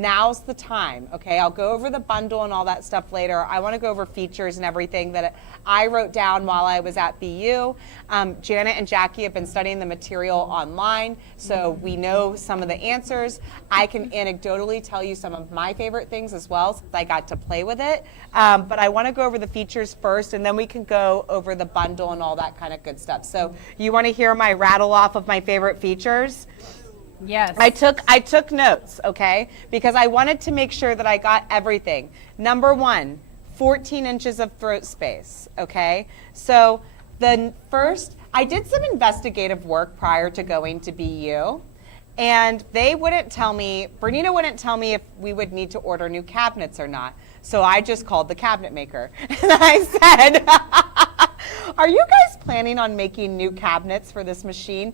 now's the time, okay? I'll go over the bundle and all that stuff later. I want to go over features and everything that I wrote down while I was at BU. Janet and Jackie have been studying the material online, so we know some of the answers. I can anecdotally tell you some of my favorite things as well, since I got to play with it. But I want to go over the features first, and then we can go over the bundle and all that kind of good stuff. So you want to hear my rattle off of my favorite features? Yes. I took notes, okay, because I wanted to make sure that I got everything. Number one, 14 inches of throat space, okay? So the first, I did some investigative work prior to going to BU, and they wouldn't tell me, Bernina wouldn't tell me if we would need to order new cabinets or not. So I just called the cabinet maker, and I said, are you guys planning on making new cabinets for this machine?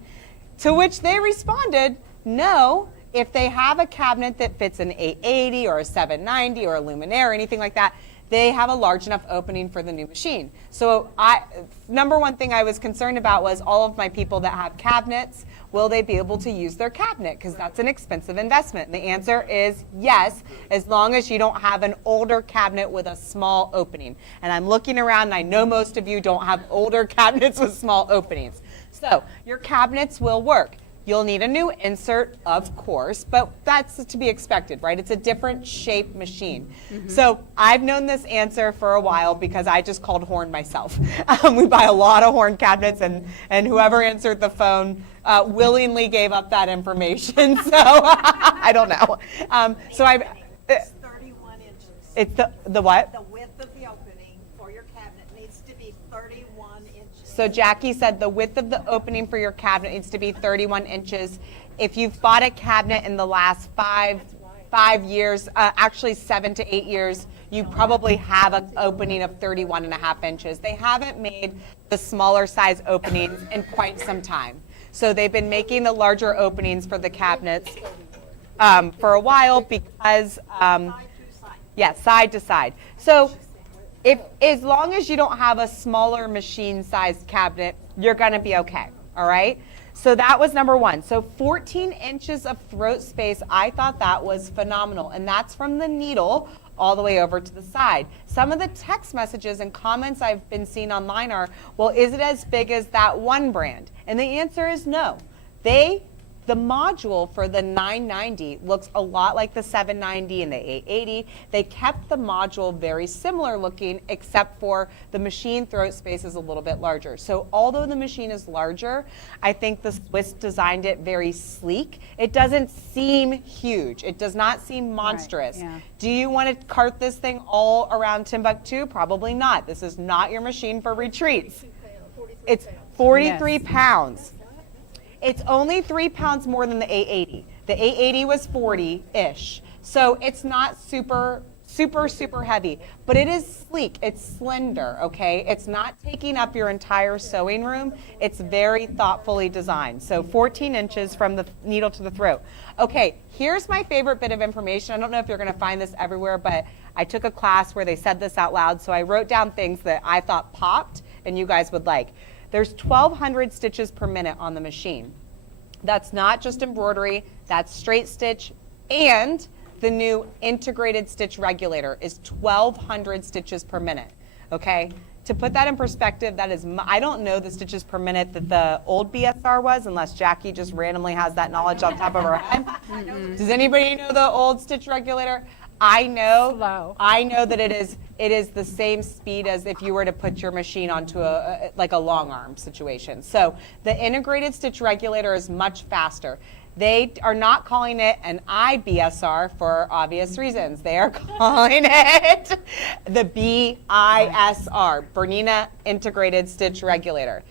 To which they responded, no, if they have a cabinet that fits an 880 or a 790 or a luminaire or anything like that, they have a large enough opening for the new machine. So number one thing I was concerned about was all of my people that have cabinets, will they be able to use their cabinet? Because that's an expensive investment. And the answer is yes, as long as you don't have an older cabinet with a small opening. And I'm looking around and I know most of you don't have older cabinets with small openings. So your cabinets will work. You'll need a new insert, of course, but that's to be expected, right? It's a different shape machine. Mm-hmm. So I've known this answer for a while because I just called Horn myself. We buy a lot of Horn cabinets, and whoever answered the phone willingly gave up that information. So I don't know. It's 31 inches. It's the what? The width of the opening for your cabinet needs to be 31 inches. So Jackie said the width of the opening for your cabinet needs to be 31 inches. If you've bought a cabinet in the last five years, actually 7 to 8 years, you probably have an opening of 31.5 inches. They haven't made the smaller size openings in quite some time. So they've been making the larger openings for the cabinets for a while because, side to side. So as long as you don't have a smaller machine-sized cabinet, you're going to be okay, all right? So that was number one. So 14 inches of throat space, I thought that was phenomenal, and that's from the needle all the way over to the side. Some of the text messages and comments I've been seeing online are, well, is it as big as that one brand? And the answer is no. The module for the 990 looks a lot like the 790 and the 880. They kept the module very similar looking, except for the machine throat space is a little bit larger. So although the machine is larger, I think the Swiss designed it very sleek. It doesn't seem huge. It does not seem monstrous. Right, yeah. Do you want to cart this thing all around Timbuktu? Probably not. This is not your machine for retreats. It's 43 pounds. It's only 3 pounds more than the 880. The 880 was 40-ish. So it's not super heavy, but it is sleek. It's slender, okay? It's not taking up your entire sewing room. It's very thoughtfully designed. So 14 inches from the needle to the throat. Okay, here's my favorite bit of information. I don't know if you're going to find this everywhere, but I took a class where they said this out loud, so I wrote down things that I thought popped and you guys would like. There's 1,200 stitches per minute on the machine. That's not just embroidery, that's straight stitch, and the new integrated stitch regulator is 1,200 stitches per minute, okay? To put that in perspective, that is, I don't know the stitches per minute that the old BSR was, unless Jackie just randomly has that knowledge on top of her head. Does anybody know the old stitch regulator? I know that it is the same speed as if you were to put your machine onto a long arm situation. So the integrated stitch regulator is much faster. They are not calling it an IBSR for obvious reasons. They are calling it the BISR, Bernina Integrated Stitch Regulator.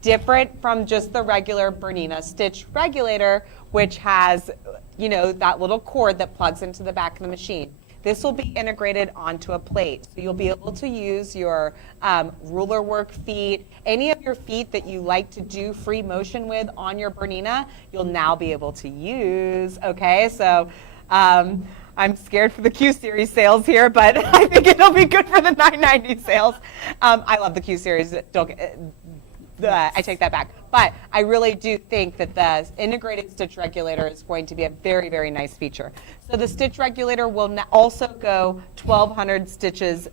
Different from just the regular Bernina Stitch Regulator, which has, that little cord that plugs into the back of the machine. This will be integrated onto a plate. So you'll be able to use your ruler work feet, any of your feet that you like to do free motion with on your Bernina, you'll now be able to use, okay? So I'm scared for the Q Series sales here, but I think it'll be good for the 990 sales. I love the Q Series. I take that back. But I really do think that the integrated stitch regulator is going to be a very, very nice feature. So the stitch regulator will also go 1,200 stitches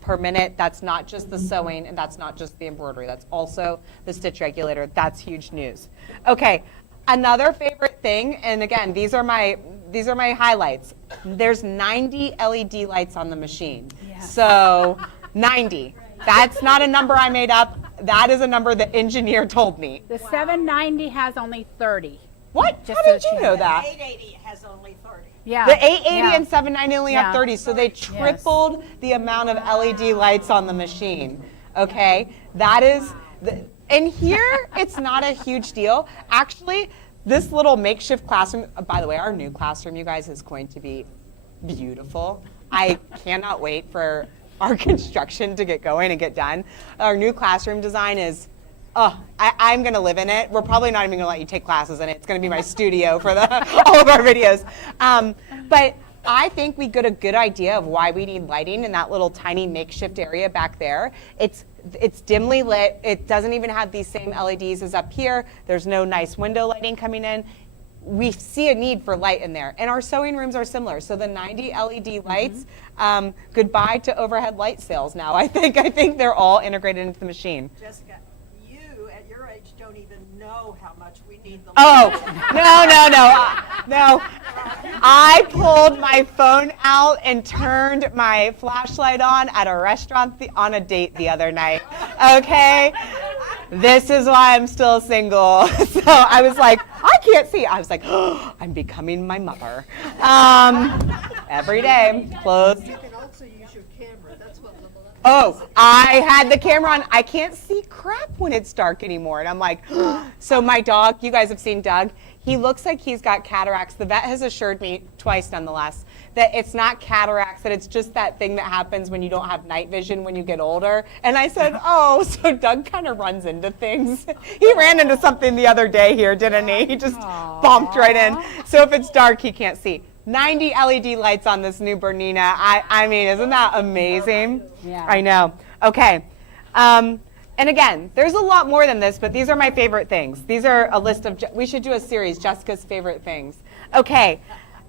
per minute. That's not just the sewing, and that's not just the embroidery. That's also the stitch regulator. That's huge news. Okay, another favorite thing, and again, these are my highlights. There's 90 LED lights on the machine. Yes. So 90. That's not a number I made up. That is a number the engineer told me. The 790 has only 30. What? Just How so did you you know know. that? 880 has only 30. Yeah. The 880 yeah. and 790 only have Yeah. 30, so they tripled the amount of LED lights on the machine. Okay? That is, and here it's not a huge deal. Actually, this little makeshift classroom, by the way, our new classroom, you guys, is going to be beautiful. I cannot wait for our construction to get going and get done. Our new classroom design is, I'm going to live in it. We're probably not even going to let you take classes in it. It's going to be my studio for all of our videos. But I think we get a good idea of why we need lighting in that little tiny makeshift area back there. It's dimly lit. It doesn't even have these same LEDs as up here. There's no nice window lighting coming in. We see a need for light in there, and our sewing rooms are similar. So the 90 LED lights, goodbye to overhead light sales now. I think they're all integrated into the machine. Jessica, you at your age don't even know how much we need the Oh, no. I pulled my phone out and turned my flashlight on at a restaurant on a date the other night. Okay? This is why I'm still single. So I was like, I can't see. I was like, oh, I'm becoming my mother. Every day, close. You can also use your camera. That's what level up. Oh, I had the camera on. I can't see crap when it's dark anymore. And I'm like, so my dog, you guys have seen Doug, he looks like he's got cataracts. The vet has assured me, twice nonetheless, that it's not cataracts, that it's just that thing that happens when you don't have night vision when you get older. And I said, oh, so Doug kind of runs into things. He ran into something the other day here, didn't he? He just bumped right in. So if it's dark, he can't see. 90 LED lights on this new Bernina. I mean, isn't that amazing? Yeah. I know. Okay. And again, there's a lot more than this, but these are my favorite things. These are a list of, we should do a series, Jessica's favorite things. Okay.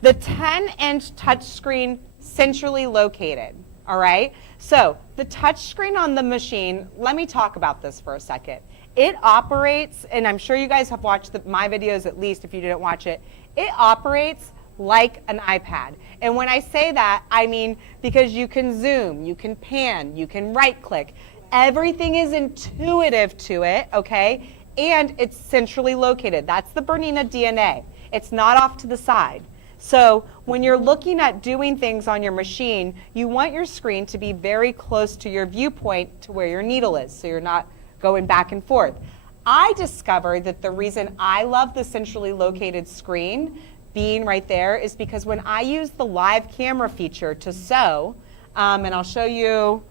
The 10-inch touchscreen centrally located, all right? So the touchscreen on the machine, let me talk about this for a second. It operates, and I'm sure you guys have watched my videos at least if you didn't watch it, it operates like an iPad. And when I say that, I mean because you can zoom, you can pan, you can right click. Everything is intuitive to it, okay? And it's centrally located. That's the Bernina DNA. It's not off to the side. So when you're looking at doing things on your machine, you want your screen to be very close to your viewpoint to where your needle is, so you're not going back and forth. I discovered that the reason I love the centrally located screen being right there is because when I use the live camera feature to sew, and I'll show you,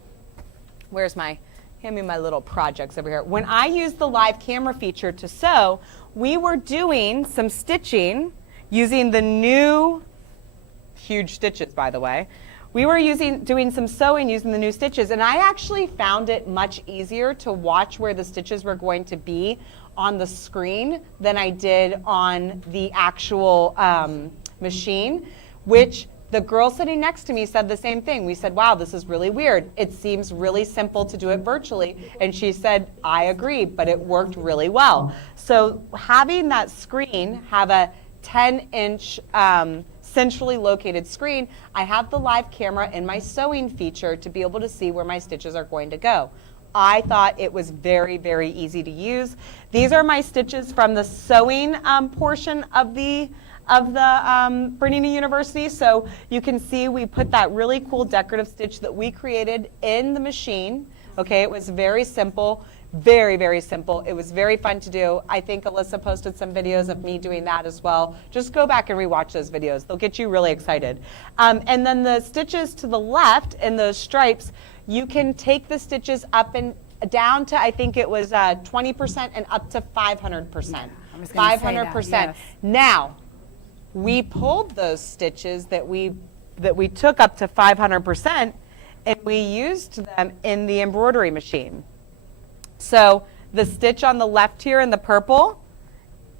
hand me my little projects over here. When I use the live camera feature to sew, we were doing some stitching using the new, huge stitches by the way. We were doing some sewing using the new stitches, and I actually found it much easier to watch where the stitches were going to be on the screen than I did on the actual machine, which the girl sitting next to me said the same thing. We said, wow, this is really weird. It seems really simple to do it virtually. And she said, I agree, but it worked really well. So having that screen have a 10-inch centrally located screen, I have the live camera in my sewing feature to be able to see where my stitches are going to go. I thought it was very, very easy to use. These are my stitches from the sewing portion of the Bernina University. So you can see we put that really cool decorative stitch that we created in the machine. Okay, it was very simple, very, very simple. It was very fun to do. I think Alyssa posted some videos of me doing that as well. Just go back and rewatch those videos. They'll get you really excited. And then the stitches to the left in those stripes, you can take the stitches up and down to, I think it was 20% and up to 500%. 500%. Yes. Now, we pulled those stitches that we took up to 500% and we used them in the embroidery machine. So the stitch on the left here in the purple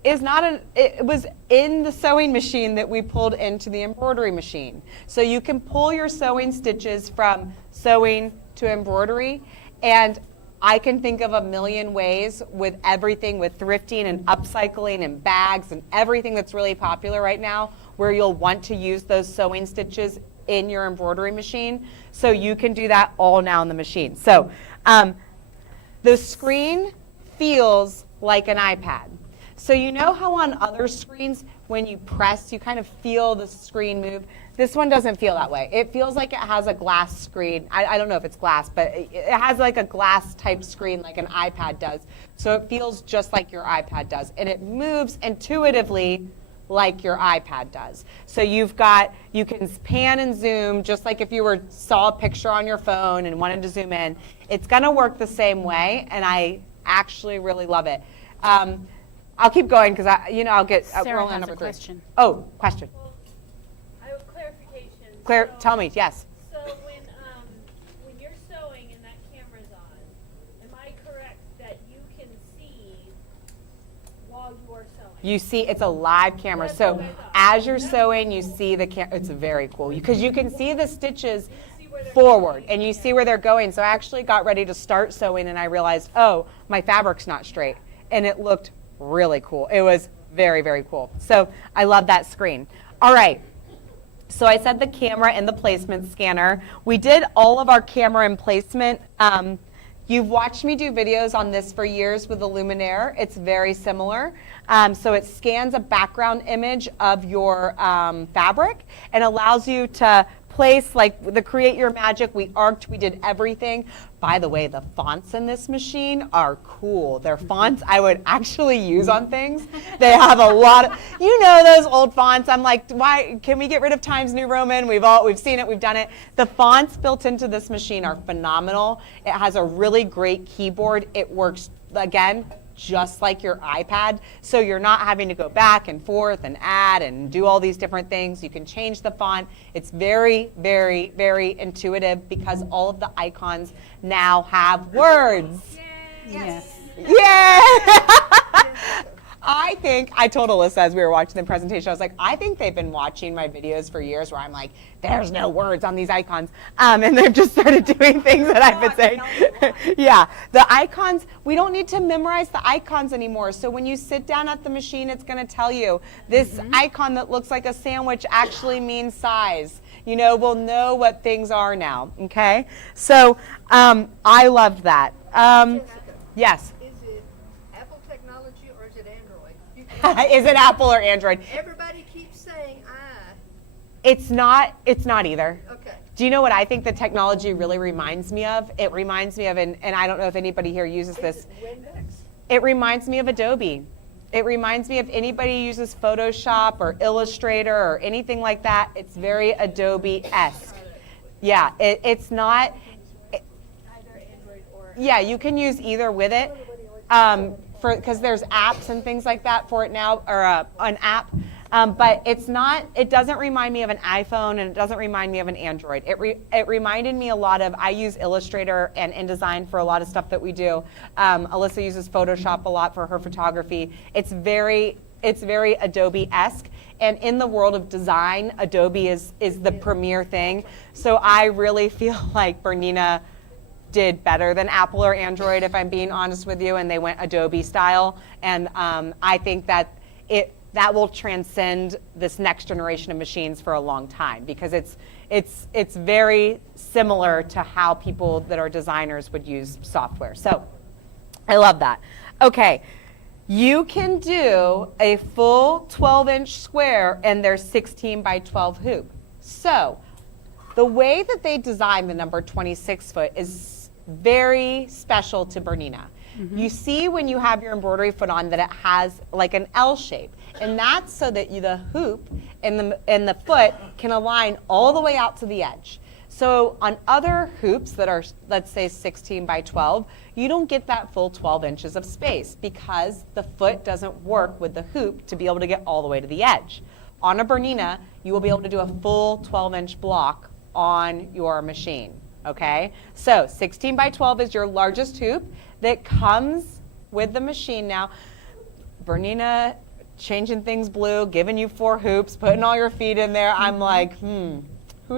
is not it was in the sewing machine that we pulled into the embroidery machine. So you can pull your sewing stitches from sewing to embroidery, and I can think of a million ways with everything with thrifting and upcycling and bags and everything that's really popular right now where you'll want to use those sewing stitches in your embroidery machine. So you can do that all now in the machine. So the screen feels like an iPad. So you know how on other screens, when you press, you kind of feel the screen move? This one doesn't feel that way. It feels like it has a glass screen. I don't know if it's glass, but it has like a glass type screen like an iPad does. So it feels just like your iPad does. And it moves intuitively like your iPad does. So you can pan and zoom just like if you saw a picture on your phone and wanted to zoom in. It's gonna work the same way, and I actually really love it. I'll keep going because I'll get Sarah rolling on has number a 3. question. Oh, question. I have a clarification. Claire, So- tell me, yes. So when you're sewing and that camera's on, am I correct that you can see while you are sewing? You see, it's a live camera. That's So what I thought. as you're sewing, you see the camera. It's very cool because you can see the stitches see where they're forward going. and you see where they're going. So I actually got ready to start sewing and I realized, oh, my fabric's not straight. And it looked really cool. It was very, very cool. So I love that screen. All right. So I said the camera and the placement scanner. We did all of our camera and placement. You've watched me do videos on this for years with the Luminaire. It's very similar. So it scans a background image of your fabric and allows you to place, like the Create Your Magic, we arced, we did everything. By the way, the fonts in this machine are cool. They're fonts I would actually use on things. They have a lot of, those old fonts. I'm like, why, can we get rid of Times New Roman? We've seen it, we've done it. The fonts built into this machine are phenomenal. It has a really great keyboard. It works, again, just like your iPad. So you're not having to go back and forth and add and do all these different things. You can change the font. It's very, very, very intuitive because all of the icons now have words. Yes. Yeah! I told Alyssa as we were watching the presentation, I was like, I think they've been watching my videos for years where I'm like, there's no words on these icons. And they've just started doing things that I've been saying. Yeah, the icons, we don't need to memorize the icons anymore. So when you sit down at the machine, it's gonna tell you this icon that looks like a sandwich actually means size. We'll know what things are now, okay? So I loved that. Yes. Is it Apple technology or is it Android? Is it Apple or Android? Everybody keeps saying It's not either. Okay. Do you know what I think the technology really reminds me of? It reminds me of, and I don't know if anybody here uses this, Windex. it reminds me of Adobe. It reminds me if anybody uses Photoshop or Illustrator or anything like that, it's very Adobe-esque. Yeah, it's not, Either Android or yeah, you can use either with it. Because there's apps and things like that for it now, or an app. But it doesn't remind me of an iPhone and it doesn't remind me of an Android. It reminded me a lot of, I use Illustrator and InDesign for a lot of stuff that we do. Alyssa uses Photoshop a lot for her photography. It's very Adobe-esque. And in the world of design, Adobe is the premier thing. So I really feel like Bernina did better than Apple or Android, if I'm being honest with you, and they went Adobe style. And I think that that will transcend this next generation of machines for a long time because it's very similar to how people that are designers would use software. So I love that. Okay, you can do a full 12-inch square and there's 16 by 12 hoop. So the way that they designed the number 26 foot is very special to Bernina. You see when you have your embroidery foot on that it has like an L shape. And that's so that the hoop and the foot can align all the way out to the edge. So on other hoops that are, let's say 16 by 12, you don't get that full 12 inches of space because the foot doesn't work with the hoop to be able to get all the way to the edge. On a Bernina, you will be able to do a full 12-inch block on your machine. Okay, so 16 by 12 is your largest hoop that comes with the machine now. Bernina changing things blue, giving you 4 hoops, putting all your feet in there. I'm like, who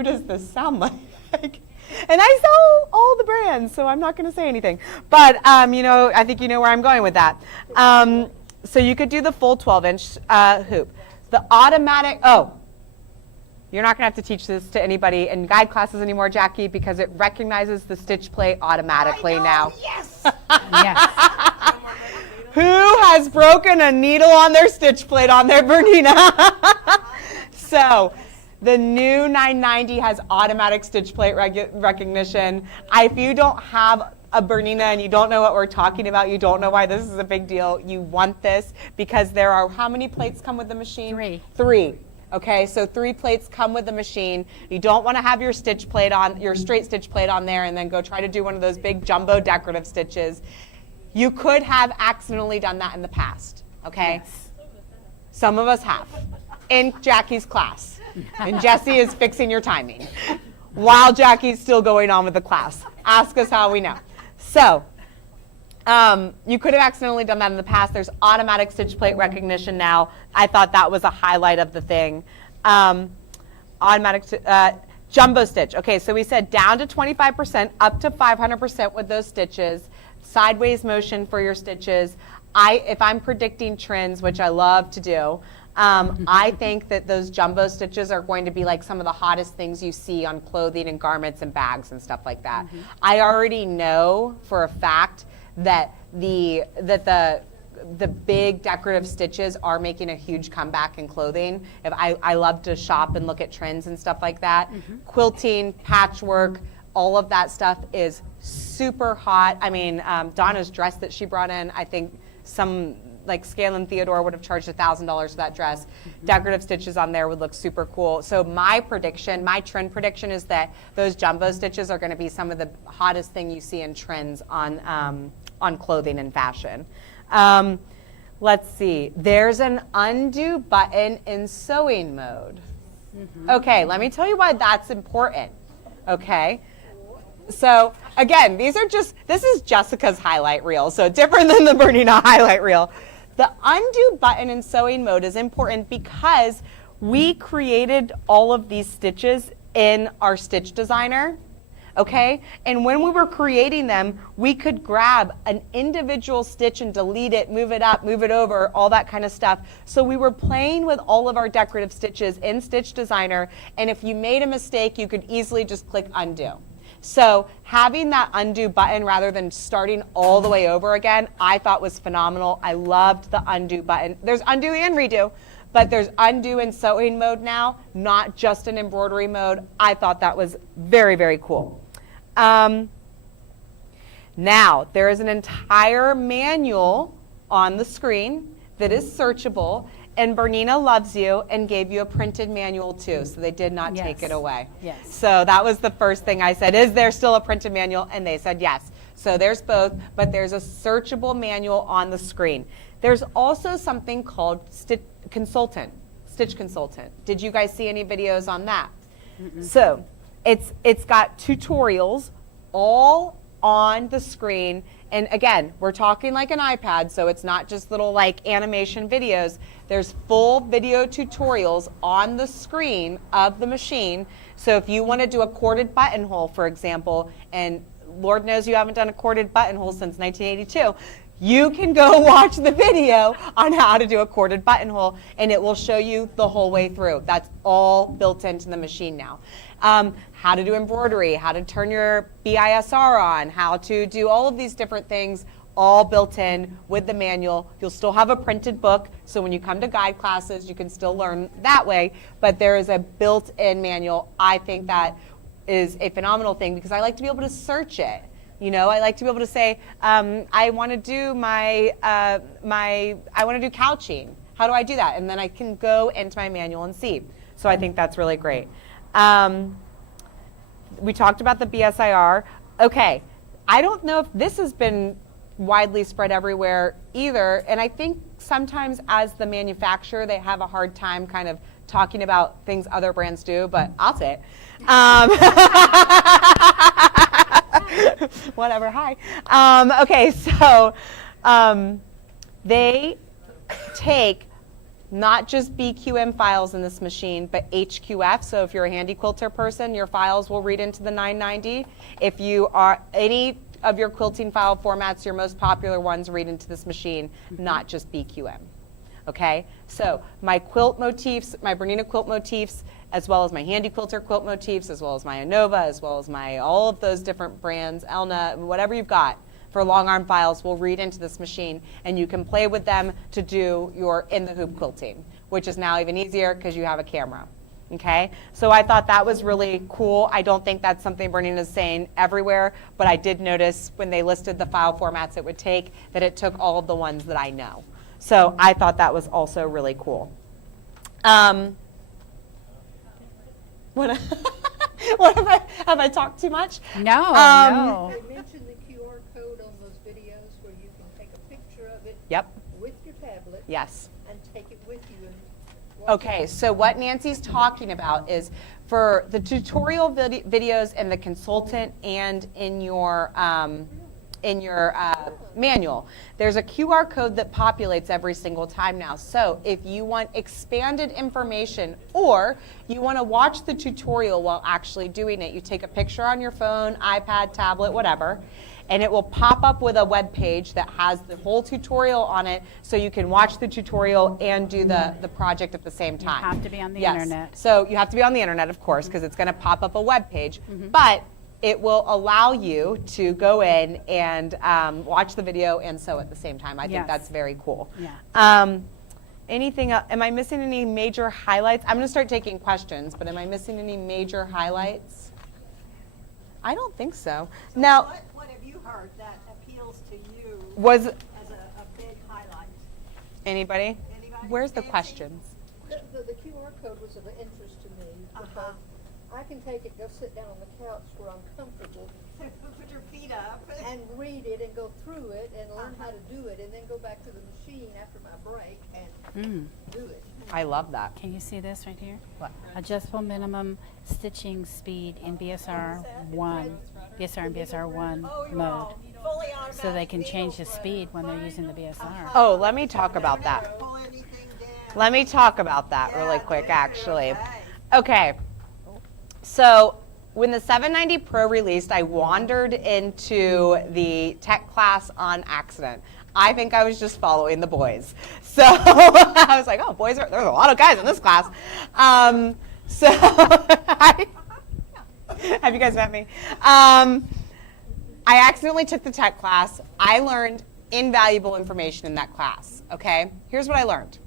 does this sound like? And I sell all the brands, so I'm not going to say anything. But, I think you know where I'm going with that. So you could do the full 12-inch hoop. The automatic, you're not going to have to teach this to anybody in guide classes anymore, Jackie, because it recognizes the stitch plate automatically now. Yes. Yes. Who has broken a needle on their stitch plate on their Bernina? So the new 990 has automatic stitch plate recognition. If you don't have a Bernina and you don't know what we're talking about, you don't know why this is a big deal, you want this because there are, how many plates come with the machine? 3. 3. Okay, so 3 plates come with the machine. You don't want to have your stitch plate on, your straight stitch plate on there and then go try to do one of those big jumbo decorative stitches. You could have accidentally done that in the past, okay? Yes. Some of us have, in Jackie's class. And Jessie is fixing your timing while Jackie's still going on with the class. Ask us how we know. So, you could have accidentally done that in the past. There's automatic stitch plate recognition now. I thought that was a highlight of the thing. Automatic jumbo stitch. Okay, so we said down to 25%, up to 500% with those stitches. Sideways motion for your stitches. If I'm predicting trends, which I love to do, I think that those jumbo stitches are going to be like some of the hottest things you see on clothing and garments and bags and stuff like that. I already know for a fact that the big decorative stitches are making a huge comeback in clothing. I love to shop and look at trends and stuff like that. Quilting, patchwork, all of that stuff is super hot. I mean, Donna's dress that she brought in, I think some like Scale and Theodore would have charged $1,000 for that dress. Decorative stitches on there would look super cool. So my trend prediction is that those jumbo stitches are going to be some of the hottest thing you see in trends on clothing and fashion. Let's see. There's an undo button in sewing mode. Okay, let me tell you why that's important. Okay. So again, this is Jessica's highlight reel, so different than the Bernina highlight reel. The undo button in sewing mode is important because we created all of these stitches in our stitch designer, okay? And when we were creating them, we could grab an individual stitch and delete it, move it up, move it over, all that kind of stuff. So we were playing with all of our decorative stitches in Stitch Designer, and if you made a mistake, you could easily just click undo. So having that undo button rather than starting all the way over again, I thought was phenomenal. I loved the undo button. There's undo and redo, but there's undo in sewing mode now, not just in embroidery mode. I thought that was very, very cool. Now, there is an entire manual on the screen that is searchable, and Bernina loves you and gave you a printed manual too, so they did not take it away. Yes. So that was the first thing I said, is there still a printed manual? And they said yes. So there's both, but there's a searchable manual on the screen. There's also something called Stitch Consultant. Did you guys see any videos on that? So it's got tutorials all on the screen. And again, we're talking like an iPad, so it's not just little like animation videos. There's full video tutorials on the screen of the machine. So if you want to do a corded buttonhole, for example, and Lord knows you haven't done a corded buttonhole since 1982, you can go watch the video on how to do a corded buttonhole, and it will show you the whole way through. That's all built into the machine now. How to do embroidery, how to turn your BISR on, how to do all of these different things, all built in with the manual. You'll still have a printed book, so when you come to guide classes, you can still learn that way, but there is a built-in manual. I think that is a phenomenal thing because I like to be able to search it. You know, I like to be able to say, I want to do I want to do couching. How do I do that? And then I can go into my manual and see. So I think that's really great. We talked about the BSIR. Okay, I don't know if this has been widely spread everywhere either, and I think sometimes as the manufacturer, they have a hard time kind of talking about things other brands do, but I'll say it. Whatever, hi. Okay, so They take not just BQM files in this machine, but HQF. So if you're a handy quilter person, your files will read into the 990. If you are any of your quilting file formats, your most popular ones read into this machine, not just BQM. Okay, so my quilt motifs, my Bernina quilt motifs, as well as my handy quilter quilt motifs, as well as my Anova, as well as my all of those different brands, Elna, whatever you've got for long arm files will read into this machine, and you can play with them to do your in the hoop quilting, which is now even easier because you have a camera. Okay, so I thought that was really cool. I don't think that's something Bernina is saying everywhere, but I did notice when they listed the file formats it would take that it took all of the ones that I know. So I thought that was also really cool. What, what have I talked too much? No, no. They mentioned the QR code on those videos where you can take a picture of it Yep. with your tablet Yes. and take it with you and watch Okay, so what Nancy's talking about is for the tutorial videos and the consultant and in your manual, there's a QR code that populates every single time now. So if you want expanded information or you want to watch the tutorial while actually doing it, you take a picture on your phone, iPad, tablet, whatever, and it will pop up with a web page that has the whole tutorial on it so you can watch the tutorial and do the project at the same time. You have to be on the Yes. internet. So you have to be on the internet, of course, because it's going to pop up a web page. But it will allow you to go in and watch the video and sew at the same time. I think Yes. that's very cool. Yeah. Anything else? Am I missing any major highlights? I'm going to start taking questions, but am I missing any major highlights? I don't think so. Now, What have you heard that appeals to you was as a big highlight? anybody? Anybody? Where's the Nancy? questions? The QR code was of interest to me because I can take it, go sit down on the couch where I'm comfortable Put your feet up. and read it and go through it and learn how to do it and then go back to the machine after my break and do it. I love that. Can you see this right here? What? Adjustable minimum stitching speed in BSR 1, BSR and BSR 1 Oh, you're mode. all fully automatic. So they can change the speed when they're using the BSR. Oh, let me talk about that. Pull anything down. Let me talk about that really quick, Yeah, actually. okay. Okay, so when the 790 Pro released, I wandered into the tech class on accident. I think I was just following the boys. So I was like, oh, there's a lot of guys in this class. Have you guys met me? I accidentally took the tech class. I learned invaluable information in that class, okay? Here's what I learned.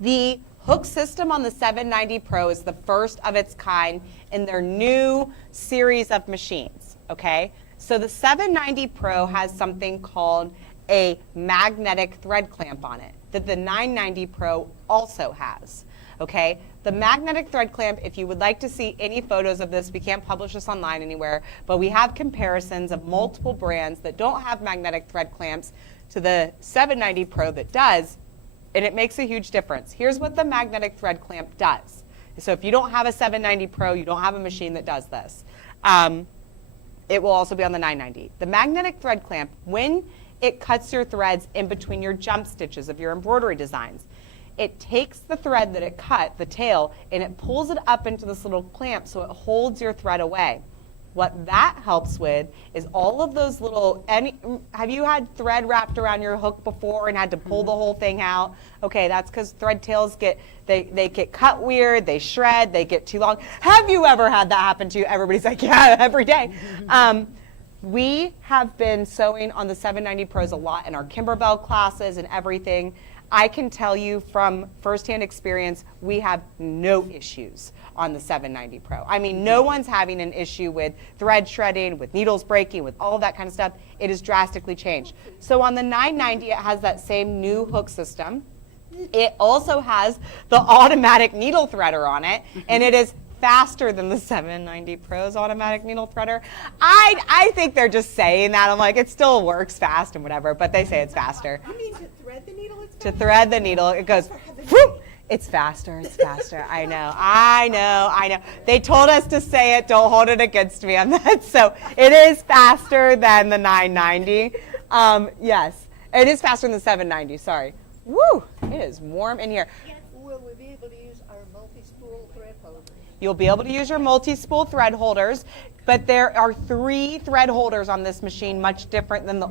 The hook system on the 790 Pro is the first of its kind in their new series of machines, okay? So the 790 Pro has something called a magnetic thread clamp on it that the 990 Pro also has, okay? The magnetic thread clamp, if you would like to see any photos of this, we can't publish this online anywhere, but we have comparisons of multiple brands that don't have magnetic thread clamps to the 790 Pro that does, and it makes a huge difference. Here's what the magnetic thread clamp does. So if you don't have a 790 Pro, you don't have a machine that does this. It will also be on the 990. The magnetic thread clamp, when it cuts your threads in between your jump stitches of your embroidery designs, it takes the thread that it cut, the tail, and it pulls it up into this little clamp so it holds your thread away. What that helps with is all of those little, have you had thread wrapped around your hook before and had to pull the whole thing out? Okay, that's because thread tails they get cut weird, they shred, they get too long. Have you ever had that happen to you? Everybody's like, yeah, every day. We have been sewing on the 790 Pros a lot in our Kimberbell classes and everything. I can tell you from firsthand experience, we have no issues on the 790 Pro. I mean, no one's having an issue with thread shredding, with needles breaking, with all of that kind of stuff. It has drastically changed. So on the 990, it has that same new hook system. It also has the automatic needle threader on it, and it is faster than the 790 Pro's automatic needle threader. I think they're just saying that. I'm like, it still works fast and whatever, but they say it's faster. You mean to thread the needle? It's To thread the needle, it goes, whoop, it's faster, it's faster. I know. They told us to say it, don't hold it against me on that. So it is faster than the 990. Yes. It is faster than the 790, sorry. Woo, it is warm in here. Will we be able to use our multi-spool thread holders? You'll be able to use your multi-spool thread holders, but there are 3 thread holders on this machine, much different than the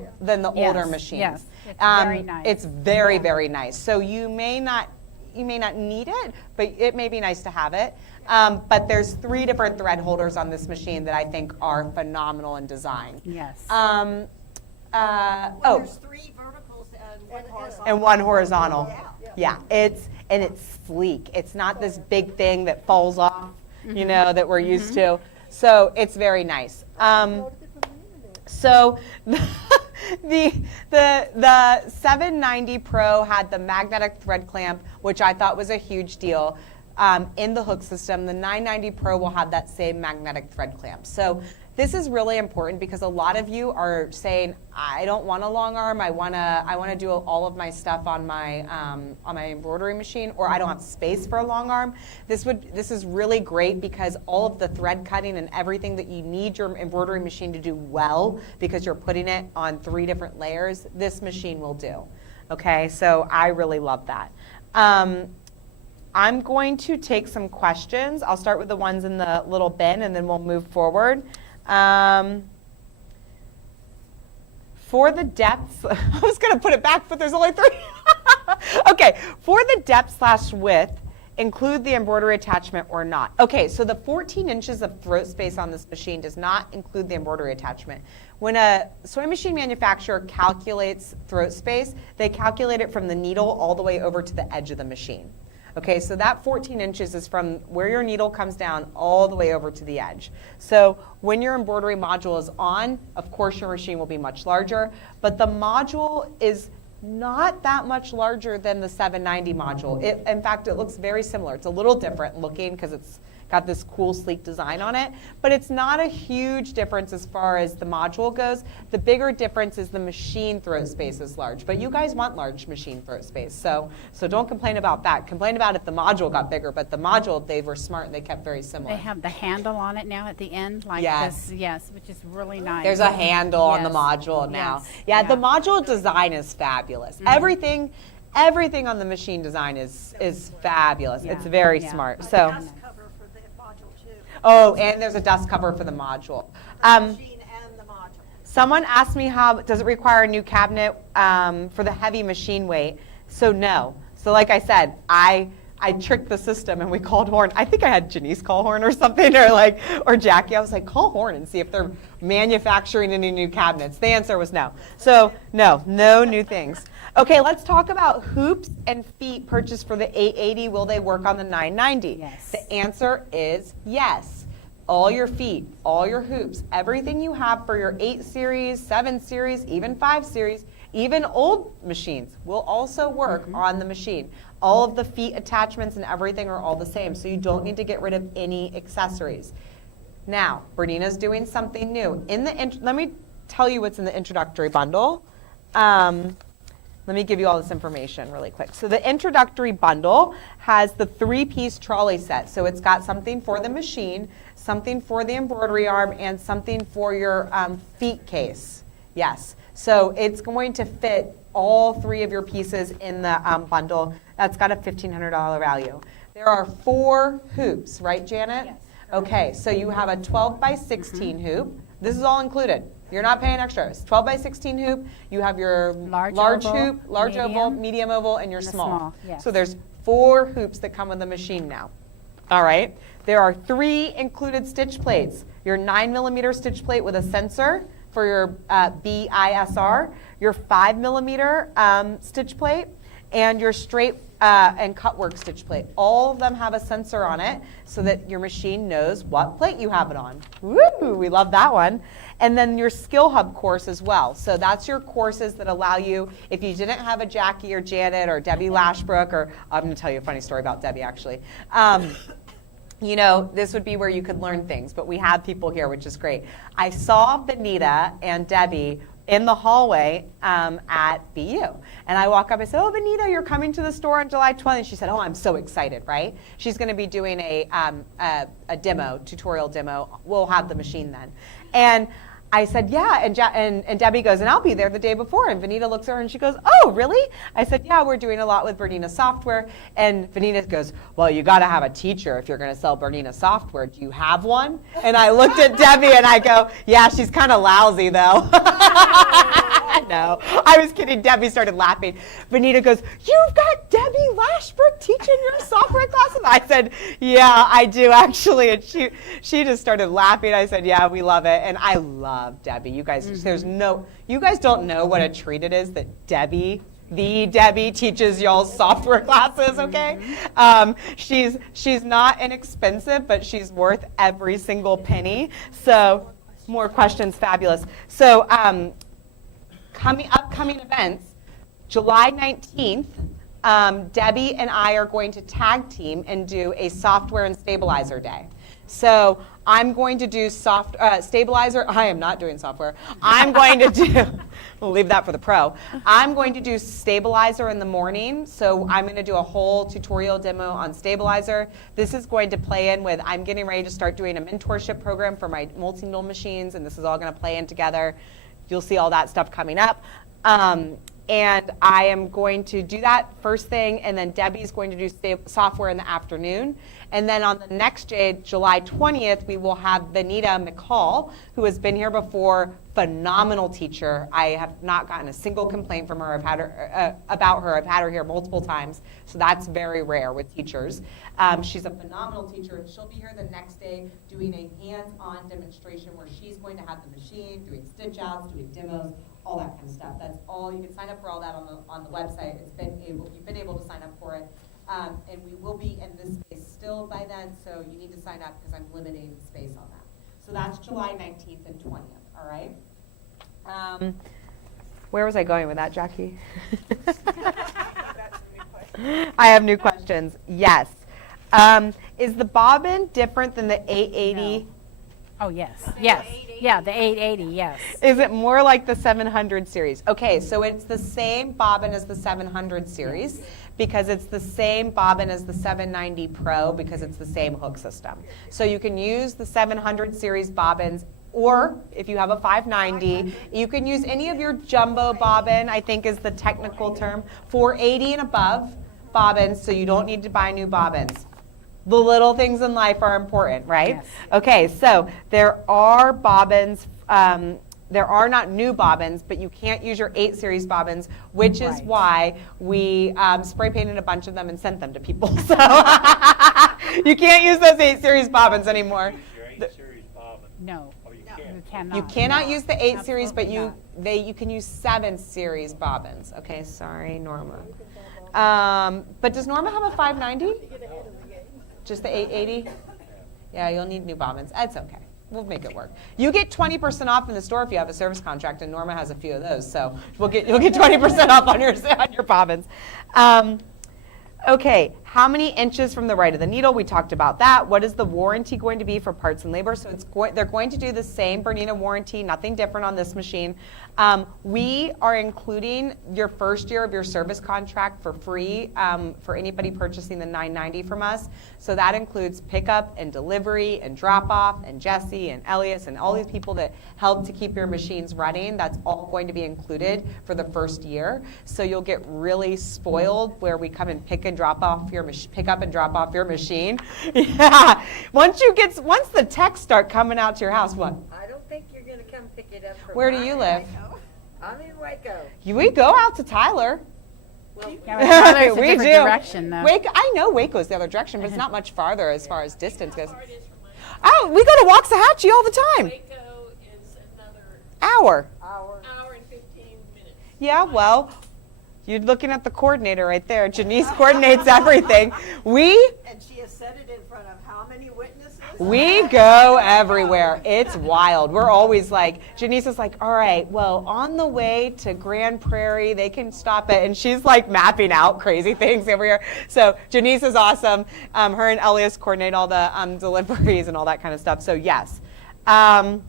Yes, older machines. yes. It's very nice. It's very, very nice. So you may not need it, but it may be nice to have it. But there's 3 different thread holders on this machine that I think are phenomenal in design. Yes. Well, there's 3 verticals and 1 horizontal. And 1 horizontal. Yeah. Yeah, it's sleek. It's not this big thing that falls off, that we're used to. So it's very nice. So the 790 Pro had the magnetic thread clamp, which I thought was a huge deal. In the hook system, the 990 Pro will have that same magnetic thread clamp. So this is really important because a lot of you are saying, I don't want a long arm. I want to do all of my stuff on my embroidery machine, or I don't have space for a long arm. This is really great because all of the thread cutting and everything that you need your embroidery machine to do well, because you're putting it on 3 different layers, this machine will do. Okay, so I really love that. I'm going to take some questions. I'll start with the ones in the little bin, and then we'll move forward. For the depths, I was going to put it back, but there's only 3. Okay, for the depth/width, include the embroidery attachment or not. Okay, so the 14 inches of throat space on this machine does not include the embroidery attachment. When a sewing machine manufacturer calculates throat space, they calculate it from the needle all the way over to the edge of the machine. Okay, so that 14 inches is from where your needle comes down all the way over to the edge. So when your embroidery module is on, of course your machine will be much larger, but the module is not that much larger than the 790 module. In fact, it looks very similar. It's a little different looking because it's got this cool sleek design on it, but it's not a huge difference as far as the module goes. The bigger difference is the machine throat space is large, but you guys want large machine throat space, so don't complain about that. Complain about if the module got bigger, but the module, they were smart and they kept very similar. They have the handle on it now at the end, like Yes. this, yes, which is really nice. There's a handle on the Yes. module now. Yes. Yeah, the module design is fabulous. Everything on the machine design is fabulous. Yeah. It's very Yeah. smart. A So, dust cover for the module too. oh, and there's a dust cover for the module. The machine and the module. Someone asked me does it require a new cabinet for the heavy machine weight? So no. So like I said, I tricked the system and we called Horn. I think I had Janice call Horn or something, or Jackie. I was like, call Horn and see if they're manufacturing any new cabinets. The answer was no. So no new things. Okay, let's talk about hoops and feet purchased for the 880. Will they work on the 990? Yes. The answer is yes. All your feet, all your hoops, everything you have for your 8 series, 7 series, even 5 series, even old machines will also work on the machine. All of the feet attachments and everything are all the same, so you don't need to get rid of any accessories. Now, Bernina's doing something new. Let me tell you what's in the introductory bundle. Let me give you all this information really quick. So the introductory bundle has the 3-piece trolley set. So it's got something for the machine, something for the embroidery arm, and something for your feet case. Yes. So it's going to fit all 3 of your pieces in the bundle. That's got a $1,500 value. There are 4 hoops, right, Janet? Yes. Okay, so you have a 12 by 16 hoop. This is all included. You're not paying extras. 12 by 16 hoop. You have your large oval, hoop, large oval, medium, medium oval, and your and the small. small, yes. So there's 4 hoops that come with the machine now. All right. There are 3 included stitch plates. Your 9mm stitch plate with a sensor for your BISR, your 5mm stitch plate, and your straight and cut work stitch plate. All of them have a sensor on it so that your machine knows what plate you have it on. Woo, we love that one. And then your Skill Hub course as well. So that's your courses that allow you, if you didn't have a Jackie or Janet or Debbie Lashbrook, or I'm going to tell you a funny story about Debbie actually. This would be where you could learn things, but we have people here, which is great. I saw Benita and Debbie in the hallway at BU. And I walk up, I said, oh, Benita, you're coming to the store on July 20th. And she said, oh, I'm so excited, right? She's going to be doing a tutorial demo. We'll have the machine then. And I said, yeah, and Debbie goes, and I'll be there the day before. And Vanita looks at her and she goes, oh, really? I said, yeah, we're doing a lot with Bernina software. And Vanita goes, well, you got to have a teacher if you're going to sell Bernina software. Do you have one? And I looked at Debbie and I go, yeah, she's kind of lousy though. No, I was kidding. Debbie started laughing. Vanita goes, you've got Debbie Lashbrook teaching your software classes? I said, yeah, I do actually. And she just started laughing. I said, yeah, we love it. And I love Debbie. You guys, you guys don't know what a treat it is that Debbie teaches y'all software classes, okay? She's not inexpensive, but she's worth every single penny. So, more questions, fabulous. So, upcoming events, July 19th, Debbie and I are going to tag team and do a software and stabilizer day. So I'm going to do stabilizer. I am not doing software. I'm going to do, we'll leave that for the pro. I'm going to do stabilizer in the morning. So I'm going to do a whole tutorial demo on stabilizer. This is going to play in with, I'm getting ready to start doing a mentorship program for my multi-needle machines, and this is all going to play in together. You'll see all that stuff coming up. And I am going to do that first thing, and then Debbie's going to do software in the afternoon. And then on the next day, July 20th, we will have Vanita McCall, who has been here before, phenomenal teacher. I have not gotten a single complaint from her. I've had her about her. I've had her here multiple times, so that's very rare with teachers. She's a phenomenal teacher, and she'll be here the next day doing a hands-on demonstration where she's going to have the machine, doing stitch outs, doing demos, all that kind of stuff. That's all. You can sign up for all that on the website. You've been able to sign up for it. And we will be in this space still by then, so you need to sign up because I'm limiting space on that. So that's July 19th and 20th, all right? Where was I going with that, Jackie? I have new questions. Yes. Is the bobbin different than the 880? No. Oh, yes. Yes. Yeah, the 880, yes. Is it more like the 700 series? Okay, so it's the same bobbin as the 700 series because it's the same bobbin as the 790 Pro because it's the same hook system. So you can use the 700 series bobbins, or if you have a 590, you can use any of your jumbo bobbin, I think is the technical term, 480 and above bobbins, so you don't need to buy new bobbins. The little things in life are important, right? Yes. Okay, so there are bobbins, there are not new bobbins, but you can't use your 8 series bobbins, which is Right. why we spray painted a bunch of them and sent them to people. So you can't use those 8 series bobbins anymore. Your 8 series bobbin. No, Oh, you you can't. cannot. You cannot use the 8 series, but Absolutely you can use 7 series bobbins. Okay, sorry, Norma. But does Norma have a 590? Just the 880? Yeah, you'll need new bobbins. That's okay. We'll make it work. You get 20% off in the store if you have a service contract, and Norma has a few of those, so you'll get 20% off on your bobbins. Okay, how many inches from the right of the needle? We talked about that. What is the warranty going to be for parts and labor? So they're going to do the same Bernina warranty, nothing different on this machine. We are including your first year of your service contract for free for anybody purchasing the 990 from us. So that includes pickup and delivery and drop off and Jesse and Elias and all these people that help to keep your machines running. That's all going to be included for the first year. So you'll get really spoiled where we come and pick up and drop off your machine. Yeah. Once the techs start coming out to your house, what? I don't think you're gonna come pick it up from Where do you live? I'm in Waco. We go out to Tyler. Well, Yeah, but Tyler's a We different do. direction, though. I know Waco's the other direction, but it's not much farther as far as distance goes. How far it is from my Oh, we go to Waxahachie all the time. Waco is another Hour. hour. hour and 15 minutes. Yeah, well, you're looking at the coordinator right there. Janice coordinates everything. And she has said it in front of how many witnesses? We go everywhere. It's wild. We're always like, Janice is like, all right, well, on the way to Grand Prairie, they can stop it. And she's like mapping out crazy things over here. So Janice is awesome. Her and Elias coordinate all the deliveries and all that kind of stuff. So yes. All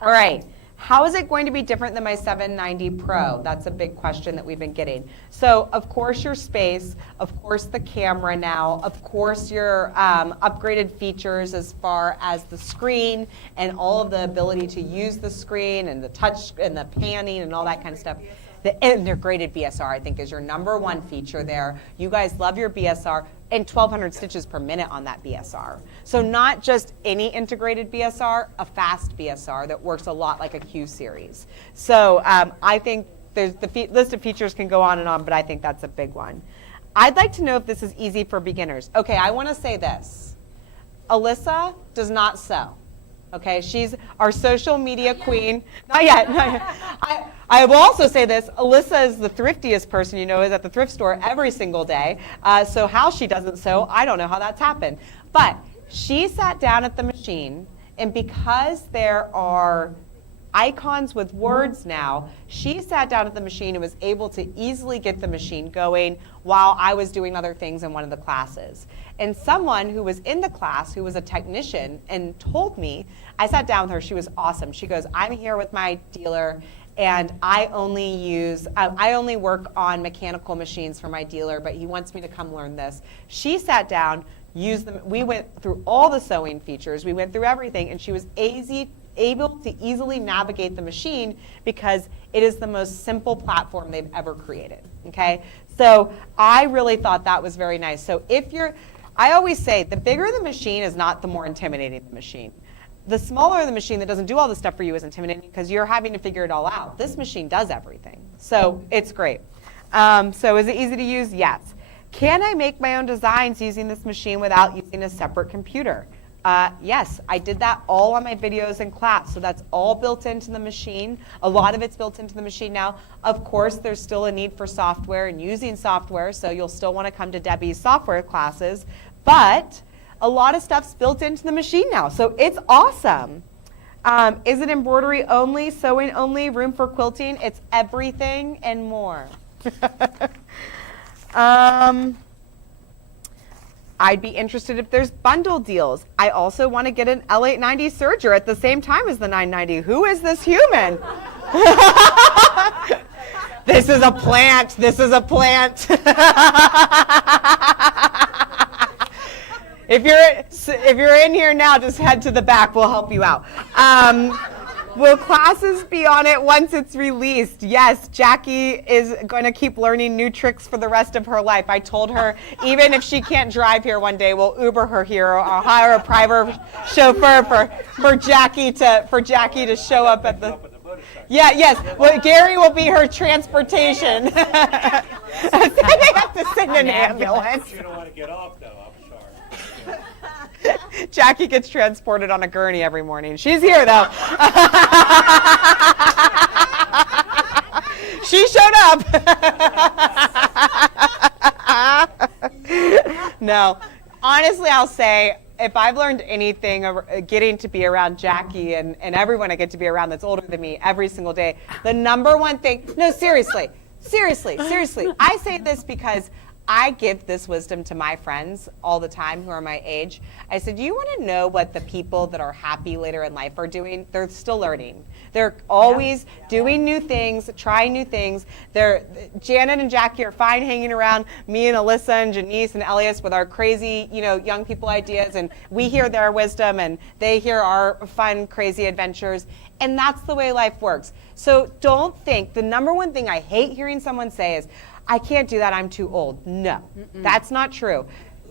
right. How is it going to be different than my 790 Pro? That's a big question that we've been getting. So of course your space, of course the camera now, of course your upgraded features as far as the screen and all of the ability to use the screen and the touch and the panning and all that kind of stuff. The integrated BSR, I think, is your number one feature there. You guys love your BSR, and 1,200 stitches per minute on that BSR. So not just any integrated BSR, a fast BSR that works a lot like a Q series. So I think there's the list of features can go on and on, but I think that's a big one. I'd like to know if this is easy for beginners. Okay, I want to say this. Alyssa does not sew. Okay, she's our social media queen. Not yet. Not yet. I will also say this. Alyssa is the thriftiest person you know, is at the thrift store every single day. So how she doesn't sew, I don't know how that's happened. But she sat down at the machine, and because there are icons with words now, she sat down at the machine and was able to easily get the machine going while I was doing other things in one of the classes. And someone who was in the class, who was a technician, and told me, I sat down with her, she was awesome. She goes, I'm here with my dealer, and I only work on mechanical machines for my dealer, but he wants me to come learn this. She sat down, used them, we went through all the sewing features, we went through everything, and she was able to easily navigate the machine because it is the most simple platform they've ever created, okay? So I really thought that was very nice. So I always say the bigger the machine is not the more intimidating the machine. The smaller the machine that doesn't do all the stuff for you is intimidating because you're having to figure it all out. This machine does everything. So it's great. So is it easy to use? Yes. Can I make my own designs using this machine without using a separate computer? Yes, I did that all on my videos in class. So that's all built into the machine. A lot of it's built into the machine now. Of course, there's still a need for software and using software, so you'll still want to come to Debbie's software classes. But a lot of stuff's built into the machine now, so it's awesome. Is it embroidery only, sewing only, room for quilting? It's everything and more. I'd be interested if there's bundle deals. I also want to get an L890 serger at the same time as the 990. Who is this human? This is a plant. This is a plant. If you're in here now, just head to the back. We'll help you out. Will classes be on it once it's released? Yes, Jackie is going to keep learning new tricks for the rest of her life. I told her even if she can't drive here one day, we'll Uber her here or hire a private chauffeur for Jackie to show up at the. Yeah, yes. Well, Gary will be her transportation. They have to send an ambulance. You don't want to get off though. I'm sorry. Jackie gets transported on a gurney every morning. She's here though. She showed up. No, honestly, I'll say if I've learned anything getting to be around Jackie and everyone I get to be around that's older than me every single day, the number one thing, no, seriously, I say this because I give this wisdom to my friends all the time who are my age. I said, do you want to know what the people that are happy later in life are doing? They're still learning. They're always doing new things, trying new things. Janet and Jackie are fine hanging around me and Alyssa and Janice and Elias with our crazy, young people ideas, and we hear their wisdom and they hear our fun, crazy adventures. And that's the way life works. So don't think, the number one thing I hate hearing someone say is, I can't do that, I'm too old. No, that's not true.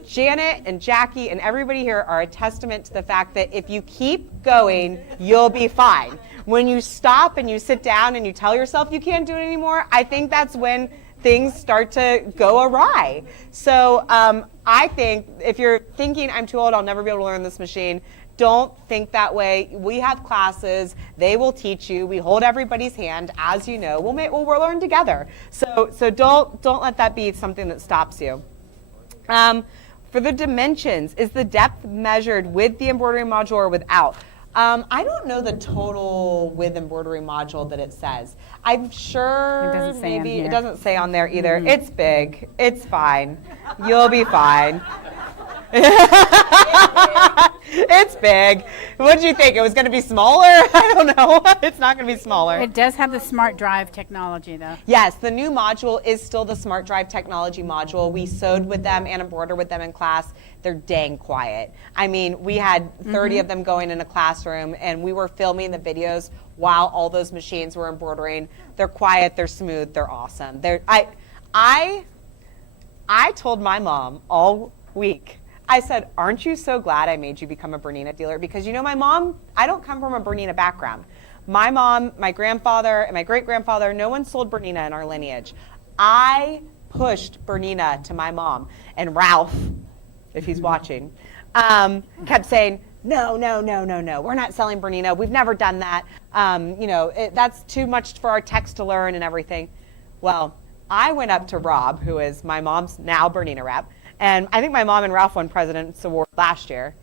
Janet and Jackie and everybody here are a testament to the fact that if you keep going, you'll be fine. When you stop and you sit down and you tell yourself you can't do it anymore, I think that's when things start to go awry. So I think if you're thinking I'm too old, I'll never be able to learn this machine, don't think that way. We have classes. They will teach you. We hold everybody's hand, as you know. We'll learn together. So don't let that be something that stops you. For the dimensions, is the depth measured with the embroidery module or without? I don't know the total with embroidery module that it says. I'm sure It doesn't say on maybe here. it doesn't say on there either. It's big. It's fine. You'll be fine. It's big. What did you think? It was going to be smaller? I don't know. It's not going to be smaller. It does have the smart drive technology, though. Yes, the new module is still the Smart Drive technology module. We sewed with them and embroidered with them in class. They're dang quiet. I mean, we had 30 of them going in a classroom, and we were filming the videos while all those machines were embroidering. They're quiet, they're smooth, they're awesome. I told my mom all week, I said, aren't you so glad I made you become a Bernina dealer? Because you know, my mom, I don't come from a Bernina background. My mom, my grandfather, and my great-grandfather, no one sold Bernina in our lineage. I pushed Bernina to my mom. And Ralph, if he's watching, kept saying, no, we're not selling Bernina. We've never done that. That's too much for our techs to learn and everything. Well, I went up to Rob, who is my mom's now Bernina rep, and I think my mom and Ralph won President's Award last year.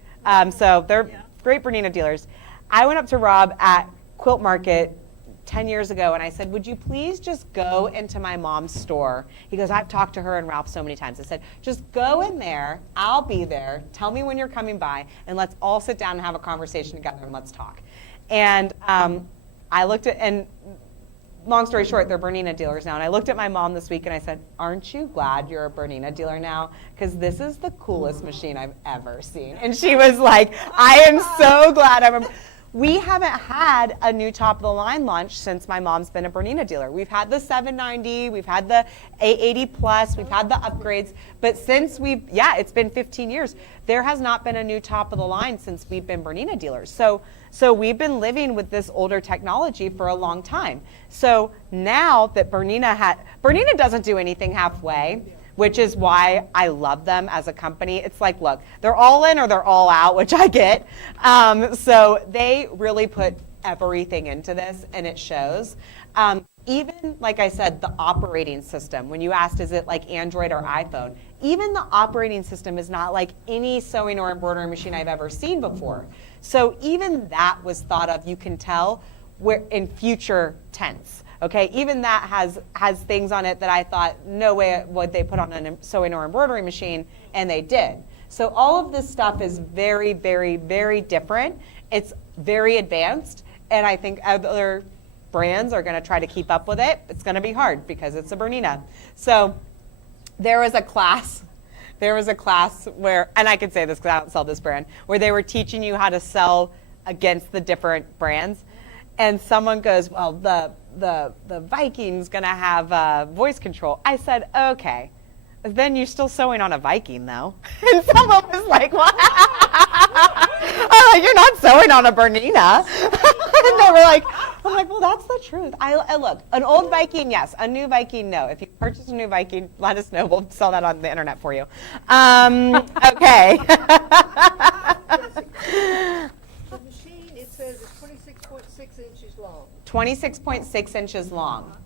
So they're great Bernina dealers. I went up to Rob at Quilt Market 10 years ago, and I said, would you please just go into my mom's store? He goes, I've talked to her and Ralph so many times. I said, just go in there, I'll be there, tell me when you're coming by, and let's all sit down and have a conversation together and let's talk. And I looked at, and long story short, they're Bernina dealers now, and I looked at my mom this week and I said, aren't you glad you're a Bernina dealer now? Because this is the coolest machine I've ever seen. And she was like, I am so glad I'm a... We haven't had a new top-of-the-line launch since my mom's been a Bernina dealer. We've had the 790, we've had the 880 Plus, we've had the upgrades, but since it's been 15 years, there has not been a new top-of-the-line since we've been Bernina dealers. So we've been living with this older technology for a long time. So now that Bernina doesn't do anything halfway, which is why I love them as a company. It's like, look, they're all in or they're all out, which I get. So they really put everything into this, and it shows. Even, like I said, the operating system, when you asked, is it like Android or iPhone, even the operating system is not like any sewing or embroidery machine I've ever seen before. So even that was thought of, you can tell, where in future tense. Okay, even that has things on it that I thought, no way would they put on a sewing or embroidery machine, and they did. So all of this stuff is very, very, very different. It's very advanced, and I think other brands are going to try to keep up with it. It's going to be hard because it's a Bernina. So there was a class where, and I can say this because I don't sell this brand, where they were teaching you how to sell against the different brands. And someone goes, well, the Viking's going to have voice control. I said, okay, then you're still sewing on a Viking, though. And someone was like, what? I'm like, you're not sewing on a Bernina. And they were like, I'm like, well, that's the truth. I look, an old Viking, yes. A new Viking, no. If you purchase a new Viking, let us know. We'll sell that on the internet for you. Okay. The machine, it says it's 26.6 inches long. 26.6 inches long.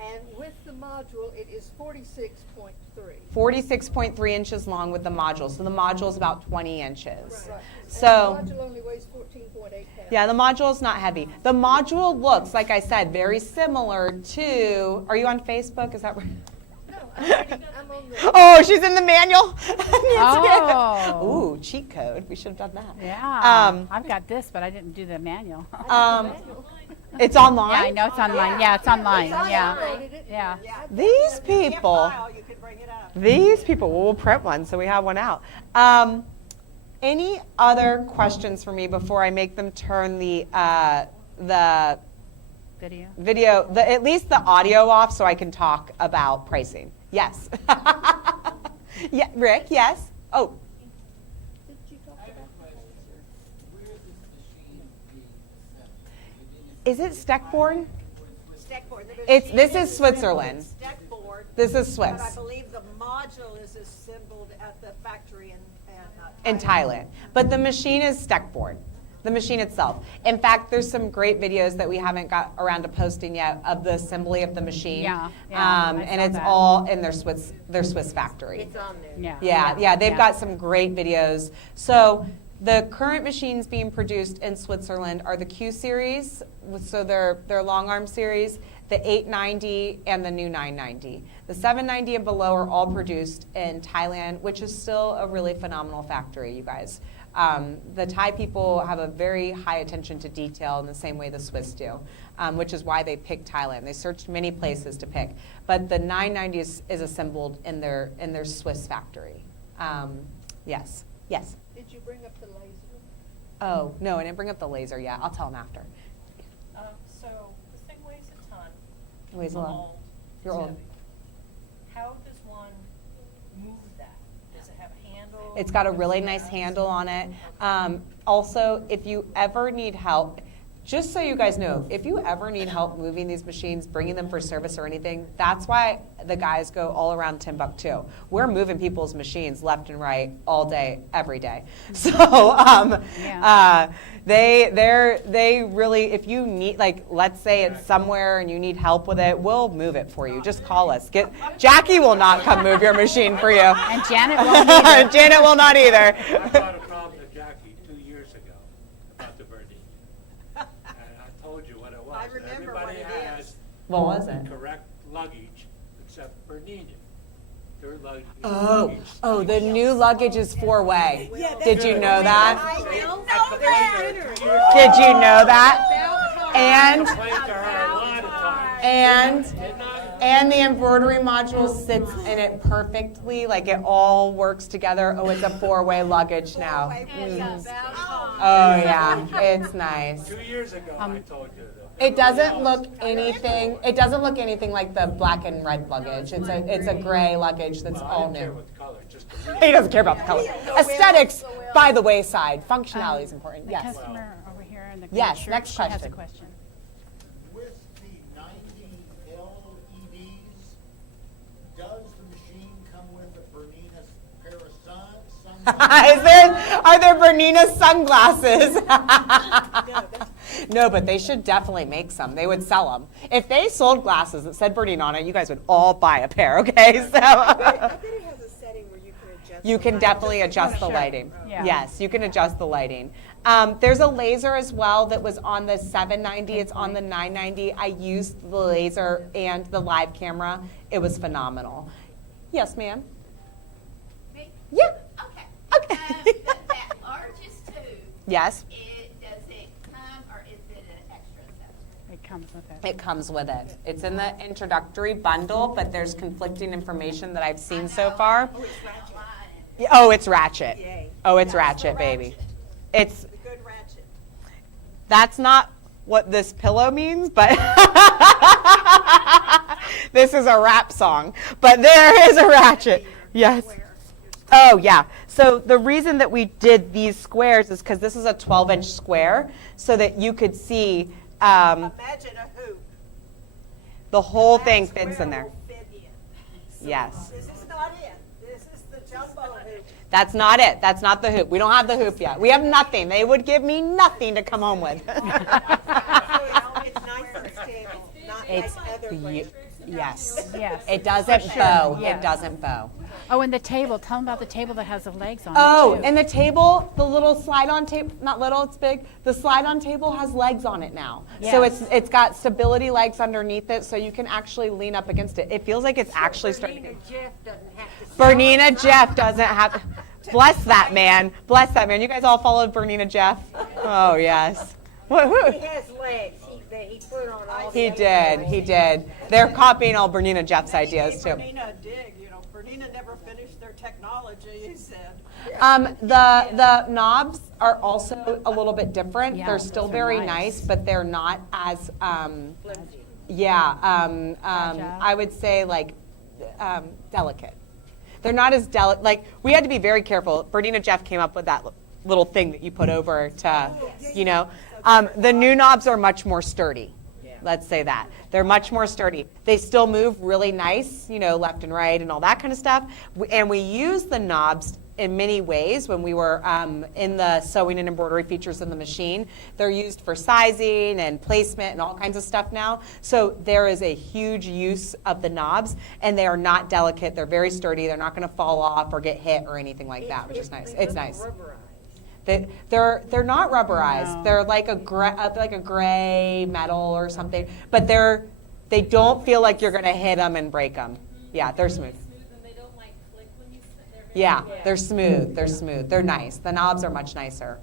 And with the module, it is 46.3. 46.3 inches long with the module. So the module is about 20 inches. Right. So, And the module only weighs 14.8 pounds. yeah, the module is not heavy. The module looks, like I said, very similar to, are you on Facebook? Is that where? No, I'm on the... Oh, she's in the manual. Oh. Ooh, cheat code. We should have done that. Yeah. I've got this, but I didn't do the manual. It's online? Yeah, I know it's online. Yeah, it's online. Yeah. downloaded it. Yeah. These people. You can bring it up. These people, well, we'll print one so we have one out. Any other questions for me before I make them turn the Video. at least the audio off so I can talk about pricing? Yes. Yeah, Rick, yes. Oh, Did you talk about is it Steckborn? Steckboard. This is Switzerland. Steckboard. This is But I Swiss. believe the module is assembled at the factory In Thailand. But the machine is Steckborn, the machine itself. In fact, there's some great videos that we haven't got around to posting yet of the assembly of the machine. Yeah, I and saw it's that. all in their Swiss factory. It's on there. Yeah. Yeah, they've got some great videos. So the current machines being produced in Switzerland are the Q series, so their long arm series, the 890 and the new 990. The 790 and below are all produced in Thailand, which is still a really phenomenal factory, you guys. The Thai people have a very high attention to detail in the same way the Swiss do, which is why they picked Thailand. They searched many places to pick, but the 990 is assembled in their Swiss factory. Yes. Did you bring up the laser? Oh, no, I didn't bring up the laser yet. I'll tell them after. So this thing weighs a ton. It weighs a I'm lot. old. You're It's old. heavy. How does one move that? Does it have a handle? It's got a really nice handle on it. Also, if you ever need help, just so you guys know, if you ever need help moving these machines, bringing them for service or anything, that's why the guys go all around Timbuktu. We're moving people's machines left and right all day, every day. So they really, if you need, like, let's say it's somewhere and you need help with it, we'll move it for you. Just call us. Jackie will not come move your machine for you. And Janet won't either. Janet will not either. I brought a problem to Jackie 2 years ago about the Bernina. And I told you what it was. I remember what Everybody it has is. What was it? the correct luggage except Bernina. Their luggage. Oh, the new luggage is 4-way. Yeah, Did you know that? I know that. Did you know that? And Played to her a lot of times. Didn't I? and the embroidery module sits in it perfectly, like it all works together. Oh, it's a 4-way luggage now. Oh yeah, it's nice. 2 years ago, I told you that. It doesn't look anything. It doesn't look anything like the black and red luggage. It's a gray luggage that's Well, I all don't care new. what the color, just the He doesn't care about the color. Aesthetics by the wayside. Functionality is important. The Yes. customer over here in the Yes, shirt, next she has a question. question. With the 90 LEDs, does the machine come with a Bernina pair of sunglasses? Are there Bernina sunglasses? No, but they should definitely make some. They would sell them. If they sold glasses that said Bernina on it, you guys would all buy a pair, okay? So I bet it has a setting where you can adjust. you the can light. definitely adjust the lighting. Yeah. Yes, you can adjust the lighting. There's a laser as well that was on the 790. It's on the 990. I used the laser and the live camera. It was phenomenal. Yes, ma'am. Me? Yeah. Okay. Okay. That largest tube, Yes. does it come or is it an extra accessory? It comes with it. It comes with it. It's in the introductory bundle, but there's conflicting information that I've seen so far. Oh, it's ratchet. Yay. Oh, it's Yeah, ratchet, baby. It's The good ratchet. that's not what this pillow means, but this is a rap song. But there is a ratchet. Yes. Oh, yeah. So the reason that we did these squares is because this is a 12-inch square, so that you could see Imagine a hoop. the whole thing That fits square in there. will fit in. Yes. This is not it. This is the jumbo hoop. That's not it. That's not the hoop. We don't have the hoop yet. We have nothing. They would give me nothing to come home with. So, you know, it's nice and stable, not It's like other ones. yes. Yes. It doesn't bow. Yes. It doesn't bow. Oh, and the table. Tell them about the table that has the legs on Oh, it, too. and the table, the little slide-on table, not little, it's big. The slide-on table has legs on it now. So Yes. it's got stability legs underneath it, so you can actually lean up against it. It feels like it's actually starting to. Jeff doesn't have to. Bernina Jeff doesn't have. Bless that man. Bless that man. You guys all followed Bernina Jeff? Oh, yes. Who? He has legs. He put on all. He the did. He did. They're copying all Bernina Jeff's Maybe ideas, too. Bernina dig, you know, Bernina never finished their technology, he said. The knobs are also a little bit different. Yeah, They're those still are very nice. nice, but they're not as, I would say like delicate. They're not as delicate. Like, we had to be very careful. Bernina Jeff came up with that little thing that you put over to, you know. The new knobs are much more sturdy. Let's say that. They're much more sturdy. They still move really nice, you know, left and right and all that kind of stuff. And we use the knobs in many ways when we were in the sewing and embroidery features in the machine. They're used for sizing and placement and all kinds of stuff now. So there is a huge use of the knobs, and they are not delicate. They're very sturdy. They're not going to fall off or get hit or anything like that, which is nice. It's nice. They're not rubberized. No. They're like a gray metal or something, but they don't feel like you're going to hit them and break them. Yeah, they're smooth. And they don't like click when you, they're Yeah, they're smooth. They're smooth. They're nice. The knobs are much nicer.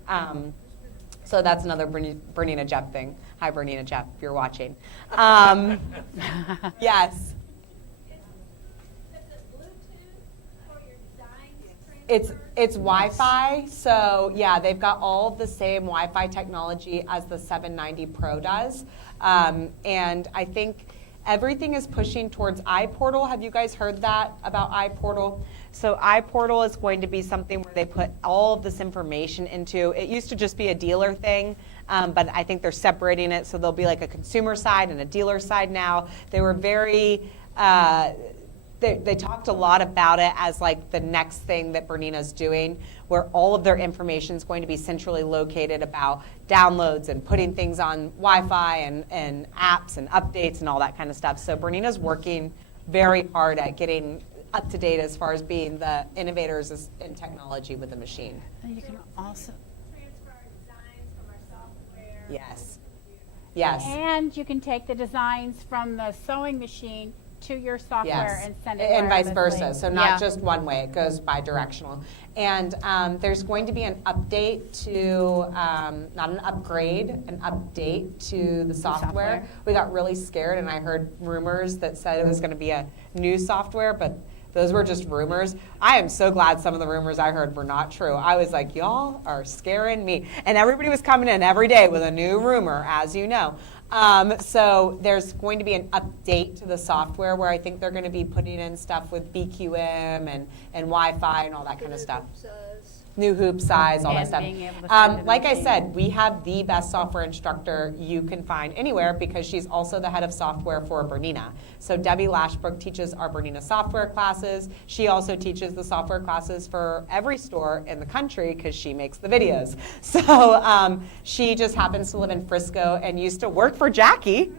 So that's another Bernina Jeff thing. Hi, Bernina Jeff, if you're watching. Yes. Is it Bluetooth for your design It's Wi-Fi, so yeah, they've got all of the same Wi-Fi technology as the 790 Pro does, and I think everything is pushing towards iPortal. Have you guys heard that about iPortal? So iPortal is going to be something where they put all of this information into. It used to just be a dealer thing, but I think they're separating it, so there'll be like a consumer side and a dealer side now. They were very they talked a lot about it as like the next thing that Bernina's doing, where all of their information is going to be centrally located about downloads and putting things on Wi-Fi and apps and updates and all that kind of stuff. So Bernina's working very hard at getting up to date as far as being the innovators in technology with the machine. And you can also, transfer our designs from our software? Yes. Yes. and you can take the designs from the sewing machine to your software Yes, and send it and vice wirelessly. versa. So not Yeah. just one way; it goes bi-directional. And there's going to be an update to, not an upgrade, an update to the software. We got really scared, and I heard rumors that said it was going to be a new software, but those were just rumors. I am so glad some of the rumors I heard were not true. I was like, y'all are scaring me. And everybody was coming in every day with a new rumor, as you know. So there's going to be an update to the software where I think they're going to be putting in stuff with BQM and Wi-Fi and all that kind of stuff. New hoop size, all that And stuff. being able to send to the Like I machine. said, we have the best software instructor you can find anywhere because she's also the head of software for Bernina. So Debbie Lashbrook teaches our Bernina software classes. She also teaches the software classes for every store in the country because she makes the videos. So she just happens to live in Frisco and used to work for Jackie.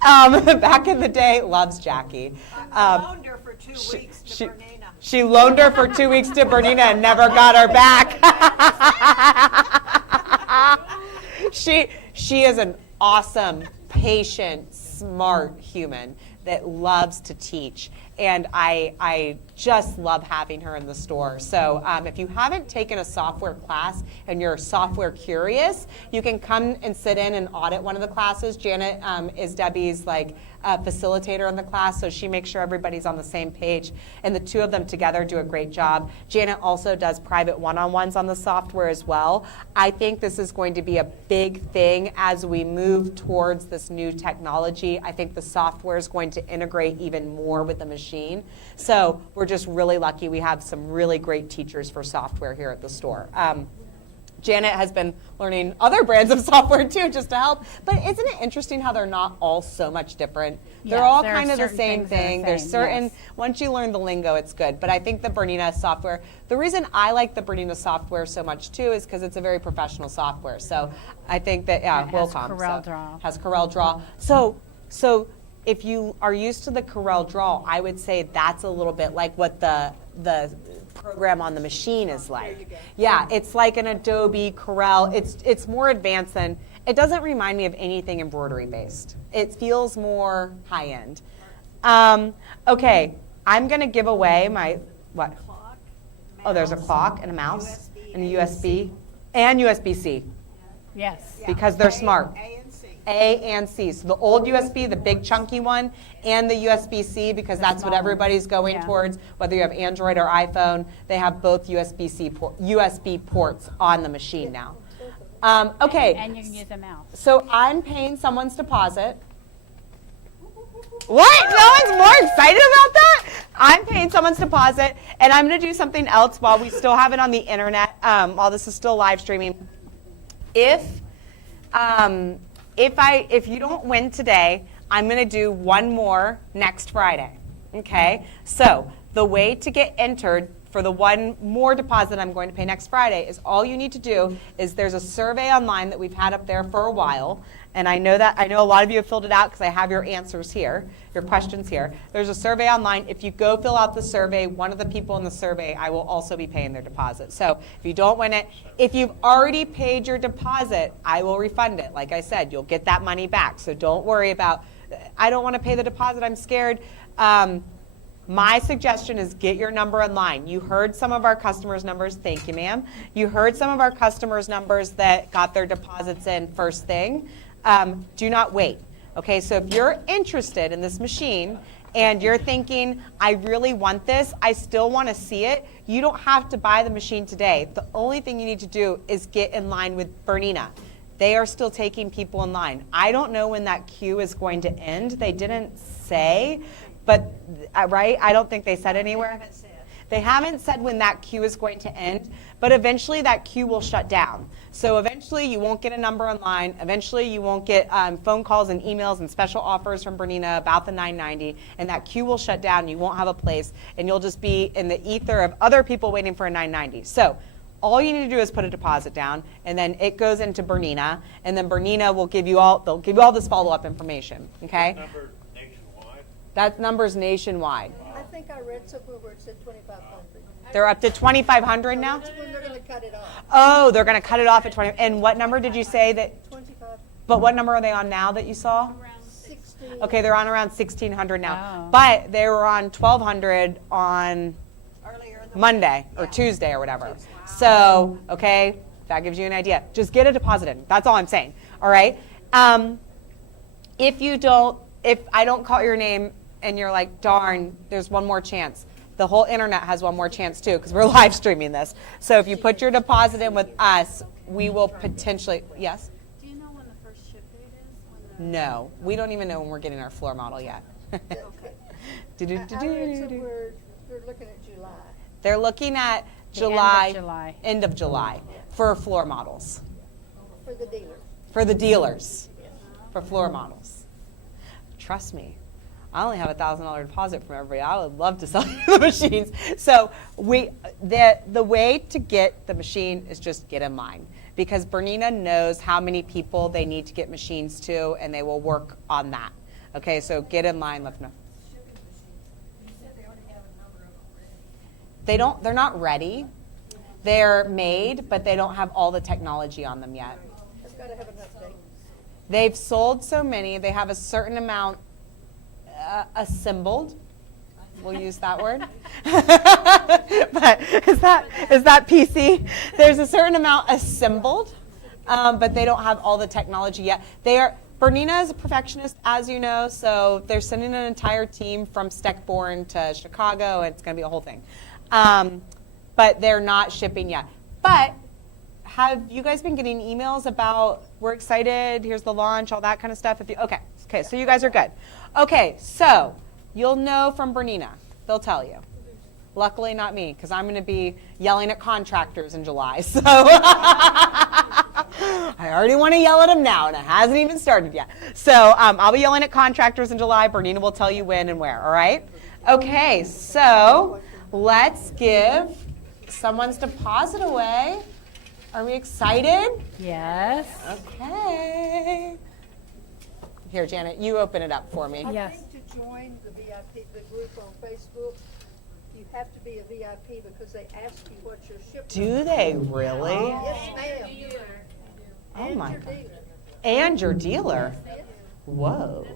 Back in the day, loves Jackie. I loaned her for 2 weeks to Bernina. She loaned her for 2 weeks to Bernina and never got her back. She is an awesome, patient, smart human that loves to teach. And I just love having her in the store. So if you haven't taken a software class and you're software curious, you can come and sit in and audit one of the classes. Janet is Debbie's facilitator in the class, so she makes sure everybody's on the same page. And the two of them together do a great job. Janet also does private one-on-ones on the software as well. I think this is going to be a big thing as we move towards this new technology. I think the software is going to integrate even more with the machine. So we're just really lucky we have some really great teachers for software here at the store. Janet has been learning other brands of software too, just to help. But isn't it interesting how they're not all so much different? They're Yes, all there are kind of the certain same things that are thing. the There's same, certain, yes. once you learn the lingo, it's good. But I think the Bernina software, the reason I like the Bernina software so much too is because it's a very professional software. So I think that, yeah, And it has Wilcom. Corel Draw. Has Corel Draw. So if you are used to the Corel Draw, I would say that's a little bit like what the program on the machine is like. Yeah, it's like an Adobe Corel. It's more advanced than, it doesn't remind me of anything embroidery based. It feels more high end. Okay, I'm gonna give away my, what? Clock, Oh, there's a mouse, clock and a mouse USB, and a USB and USB-C Yes. Yeah, because they're A- smart. A and C. A and C. So the old USB, the big chunky one, and the USB-C because that's what small one. everybody's going Yeah. towards. Whether you have Android or iPhone, they have both USB ports on the machine now. Okay. And you can use a mouse. So I'm paying someone's deposit. What? No one's more excited about that? I'm paying someone's deposit, and I'm going to do something else while we still have it on the internet, while this is still live streaming. If you don't win today, I'm going to do one more next Friday. Okay? So the way to get entered for the one more deposit I'm going to pay next Friday is all you need to do is there's a survey online that we've had up there for a while. And I know a lot of you have filled it out because I have your answers here, your questions here. There's a survey online. If you go fill out the survey, one of the people in the survey, I will also be paying their deposit. So if you don't win it, if you've already paid your deposit, I will refund it. Like I said, you'll get that money back. So don't worry about, I don't want to pay the deposit, I'm scared. My suggestion is get your number in line. You heard some of our customers' numbers. Thank you, ma'am. You heard some of our customers' numbers that got their deposits in first thing. Do not wait. Okay, so if you're interested in this machine and you're thinking, I really want this, I still want to see it, you don't have to buy the machine today. The only thing you need to do is get in line with Bernina. They are still taking people in line. I don't know when that queue is going to end. They didn't say, but, right? I don't think they said anywhere. They haven't said when that queue is going to end, but eventually that queue will shut down. So eventually you won't get a number online. Eventually you won't get phone calls and emails and special offers from Bernina about the 990, and that queue will shut down. You won't have a place, and you'll just be in the ether of other people waiting for a 990. So all you need to do is put a deposit down, and then it goes into Bernina, and then Bernina will give you all, they'll give you all this follow-up information, okay? Number nationwide? That number's nationwide. I think I read somewhere where it said 2,500. They're up to 2,500 now? That's when they're gonna cut it off. Oh, they're going to cut it off at 20. And what number did you say that, 25, but what number are they on now that you saw? 16. Okay, they're on around 1,600 now. Oh. But they were on 1,200 on Earlier in the Monday or Tuesday or whatever. So, okay, that gives you an idea. Just get a deposit in. That's all I'm saying. All right? If I don't call your name and you're like, darn, there's one more chance. The whole internet has one more chance too, because we're live streaming this. So if you put your deposit in with us, we will potentially, yes? Do you know when the first ship date is? No, we don't even know when we're getting our floor model yet. I read somewhere they're looking at July. They're looking at The end of July for floor models, For the dealer. for the dealers, for floor models. Trust me, I only have $1,000 deposit from everybody. I would love to sell you the machines. So the way to get the machine is just get in line, because Bernina knows how many people they need to get machines to, and they will work on that. Okay, so get in line, let them know. They're not ready. They're made, but they don't have all the technology on them yet. It's gotta have an update. They've sold so many, they have a certain amount assembled. We'll use that word. But is that PC? There's a certain amount assembled, but they don't have all the technology yet. Bernina is a perfectionist, as you know, so they're sending an entire team from Steckborn to Chicago, and it's going to be a whole thing. But they're not shipping yet. But have you guys been getting emails about, we're excited, here's the launch, all that kind of stuff? Okay, so you guys are good. Okay, so you'll know from Bernina. They'll tell you. Luckily not me, because I'm going to be yelling at contractors in July. So I already want to yell at them now, and it hasn't even started yet. So I'll be yelling at contractors in July. Bernina will tell you when and where, all right? Okay, so let's give someone's deposit away. Are we excited? Yes. Okay. Here, Janet, you open it up for me. Yes. I think to join the VIP, the group on Facebook, you have to be a VIP because they ask you what your shipment. Do they really? Yes, ma'am. Oh And my your God. dealer. And your dealer. Whoa.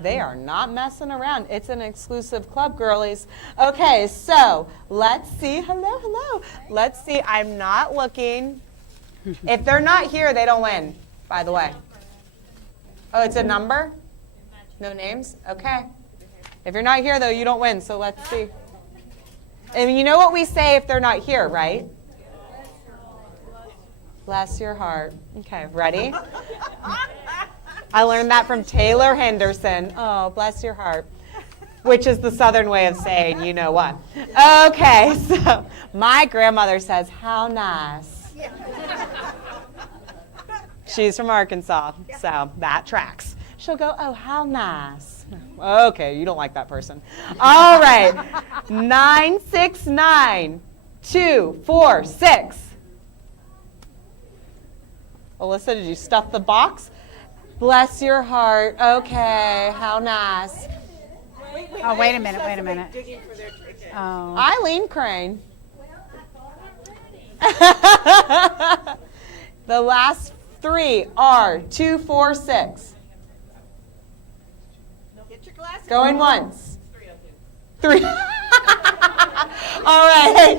They are not messing around. It's an exclusive club, girlies. Okay, so let's see. Hello. Let's see. I'm not looking. If they're not here, they don't win, by the way. Oh, it's a number? No names? Okay. If you're not here, though, you don't win, so let's see. And you know what we say if they're not here, right? Bless your heart. Okay, ready? I learned that from Taylor Henderson. Oh, bless your heart. Which is the Southern way of saying, you know what. Okay, so my grandmother says, how nice. She's from Arkansas, so that tracks. She'll go, oh, how nice. Okay, you don't like that person. All right, 969246. Alyssa, did you stuff the box? Bless your heart. Okay, how nice. Oh, wait a minute. Oh. Eileen Crane. The last three are 246. Get your glasses. Going once. Three. All right.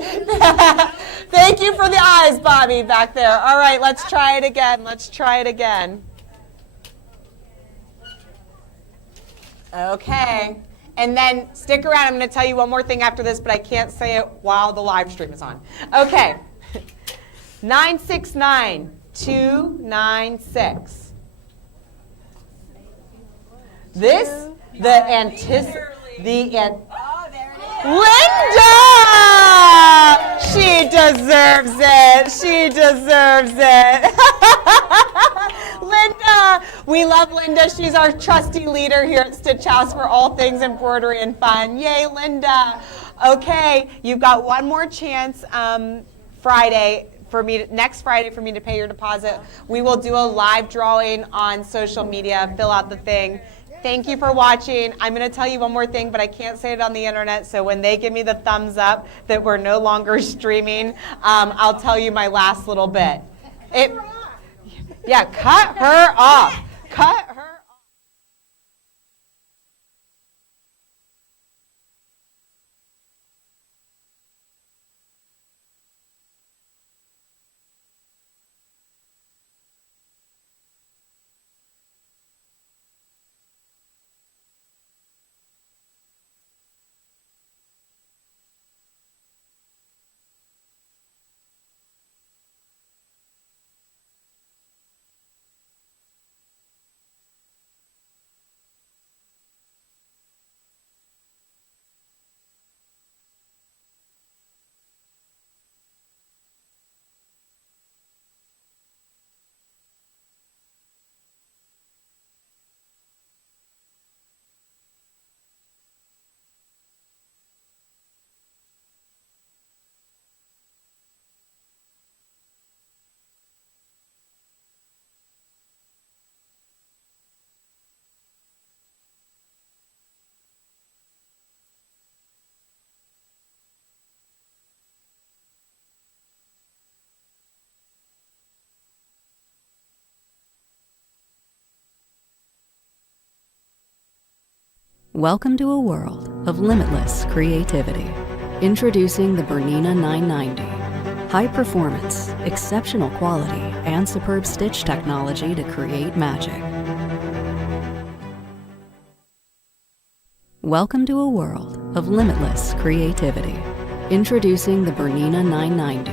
Thank you for the eyes, Bobby, back there. All right, let's try it again. Let's try it again. Okay. And then stick around. I'm going to tell you one more thing after this, but I can't say it while the live stream is on. Okay. 969296. This, the Oh, there it is. Linda! She deserves it. She deserves it. Linda! We love Linda. She's our trusty leader here at Stitch House for all things embroidery and fun. Yay, Linda. Okay, you've got one more chance next Friday for me to pay your deposit. We will do a live drawing on social media. Fill out the thing. Thank you for watching. I'm going to tell you one more thing, but I can't say it on the internet, so when they give me the thumbs up that we're no longer streaming, I'll tell you my last little bit. Yeah, cut her off. Cut her off. Welcome to a world of limitless creativity. Introducing the Bernina 990. High performance, exceptional quality, and superb stitch technology to create magic. Welcome to a world of limitless creativity. Introducing the Bernina 990.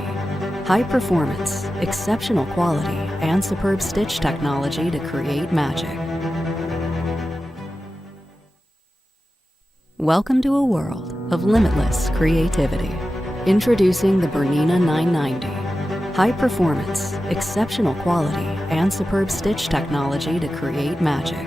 High performance, exceptional quality, and superb stitch technology to create magic. Welcome to a world of limitless creativity. Introducing the Bernina 990. High performance, exceptional quality, and superb stitch technology to create magic.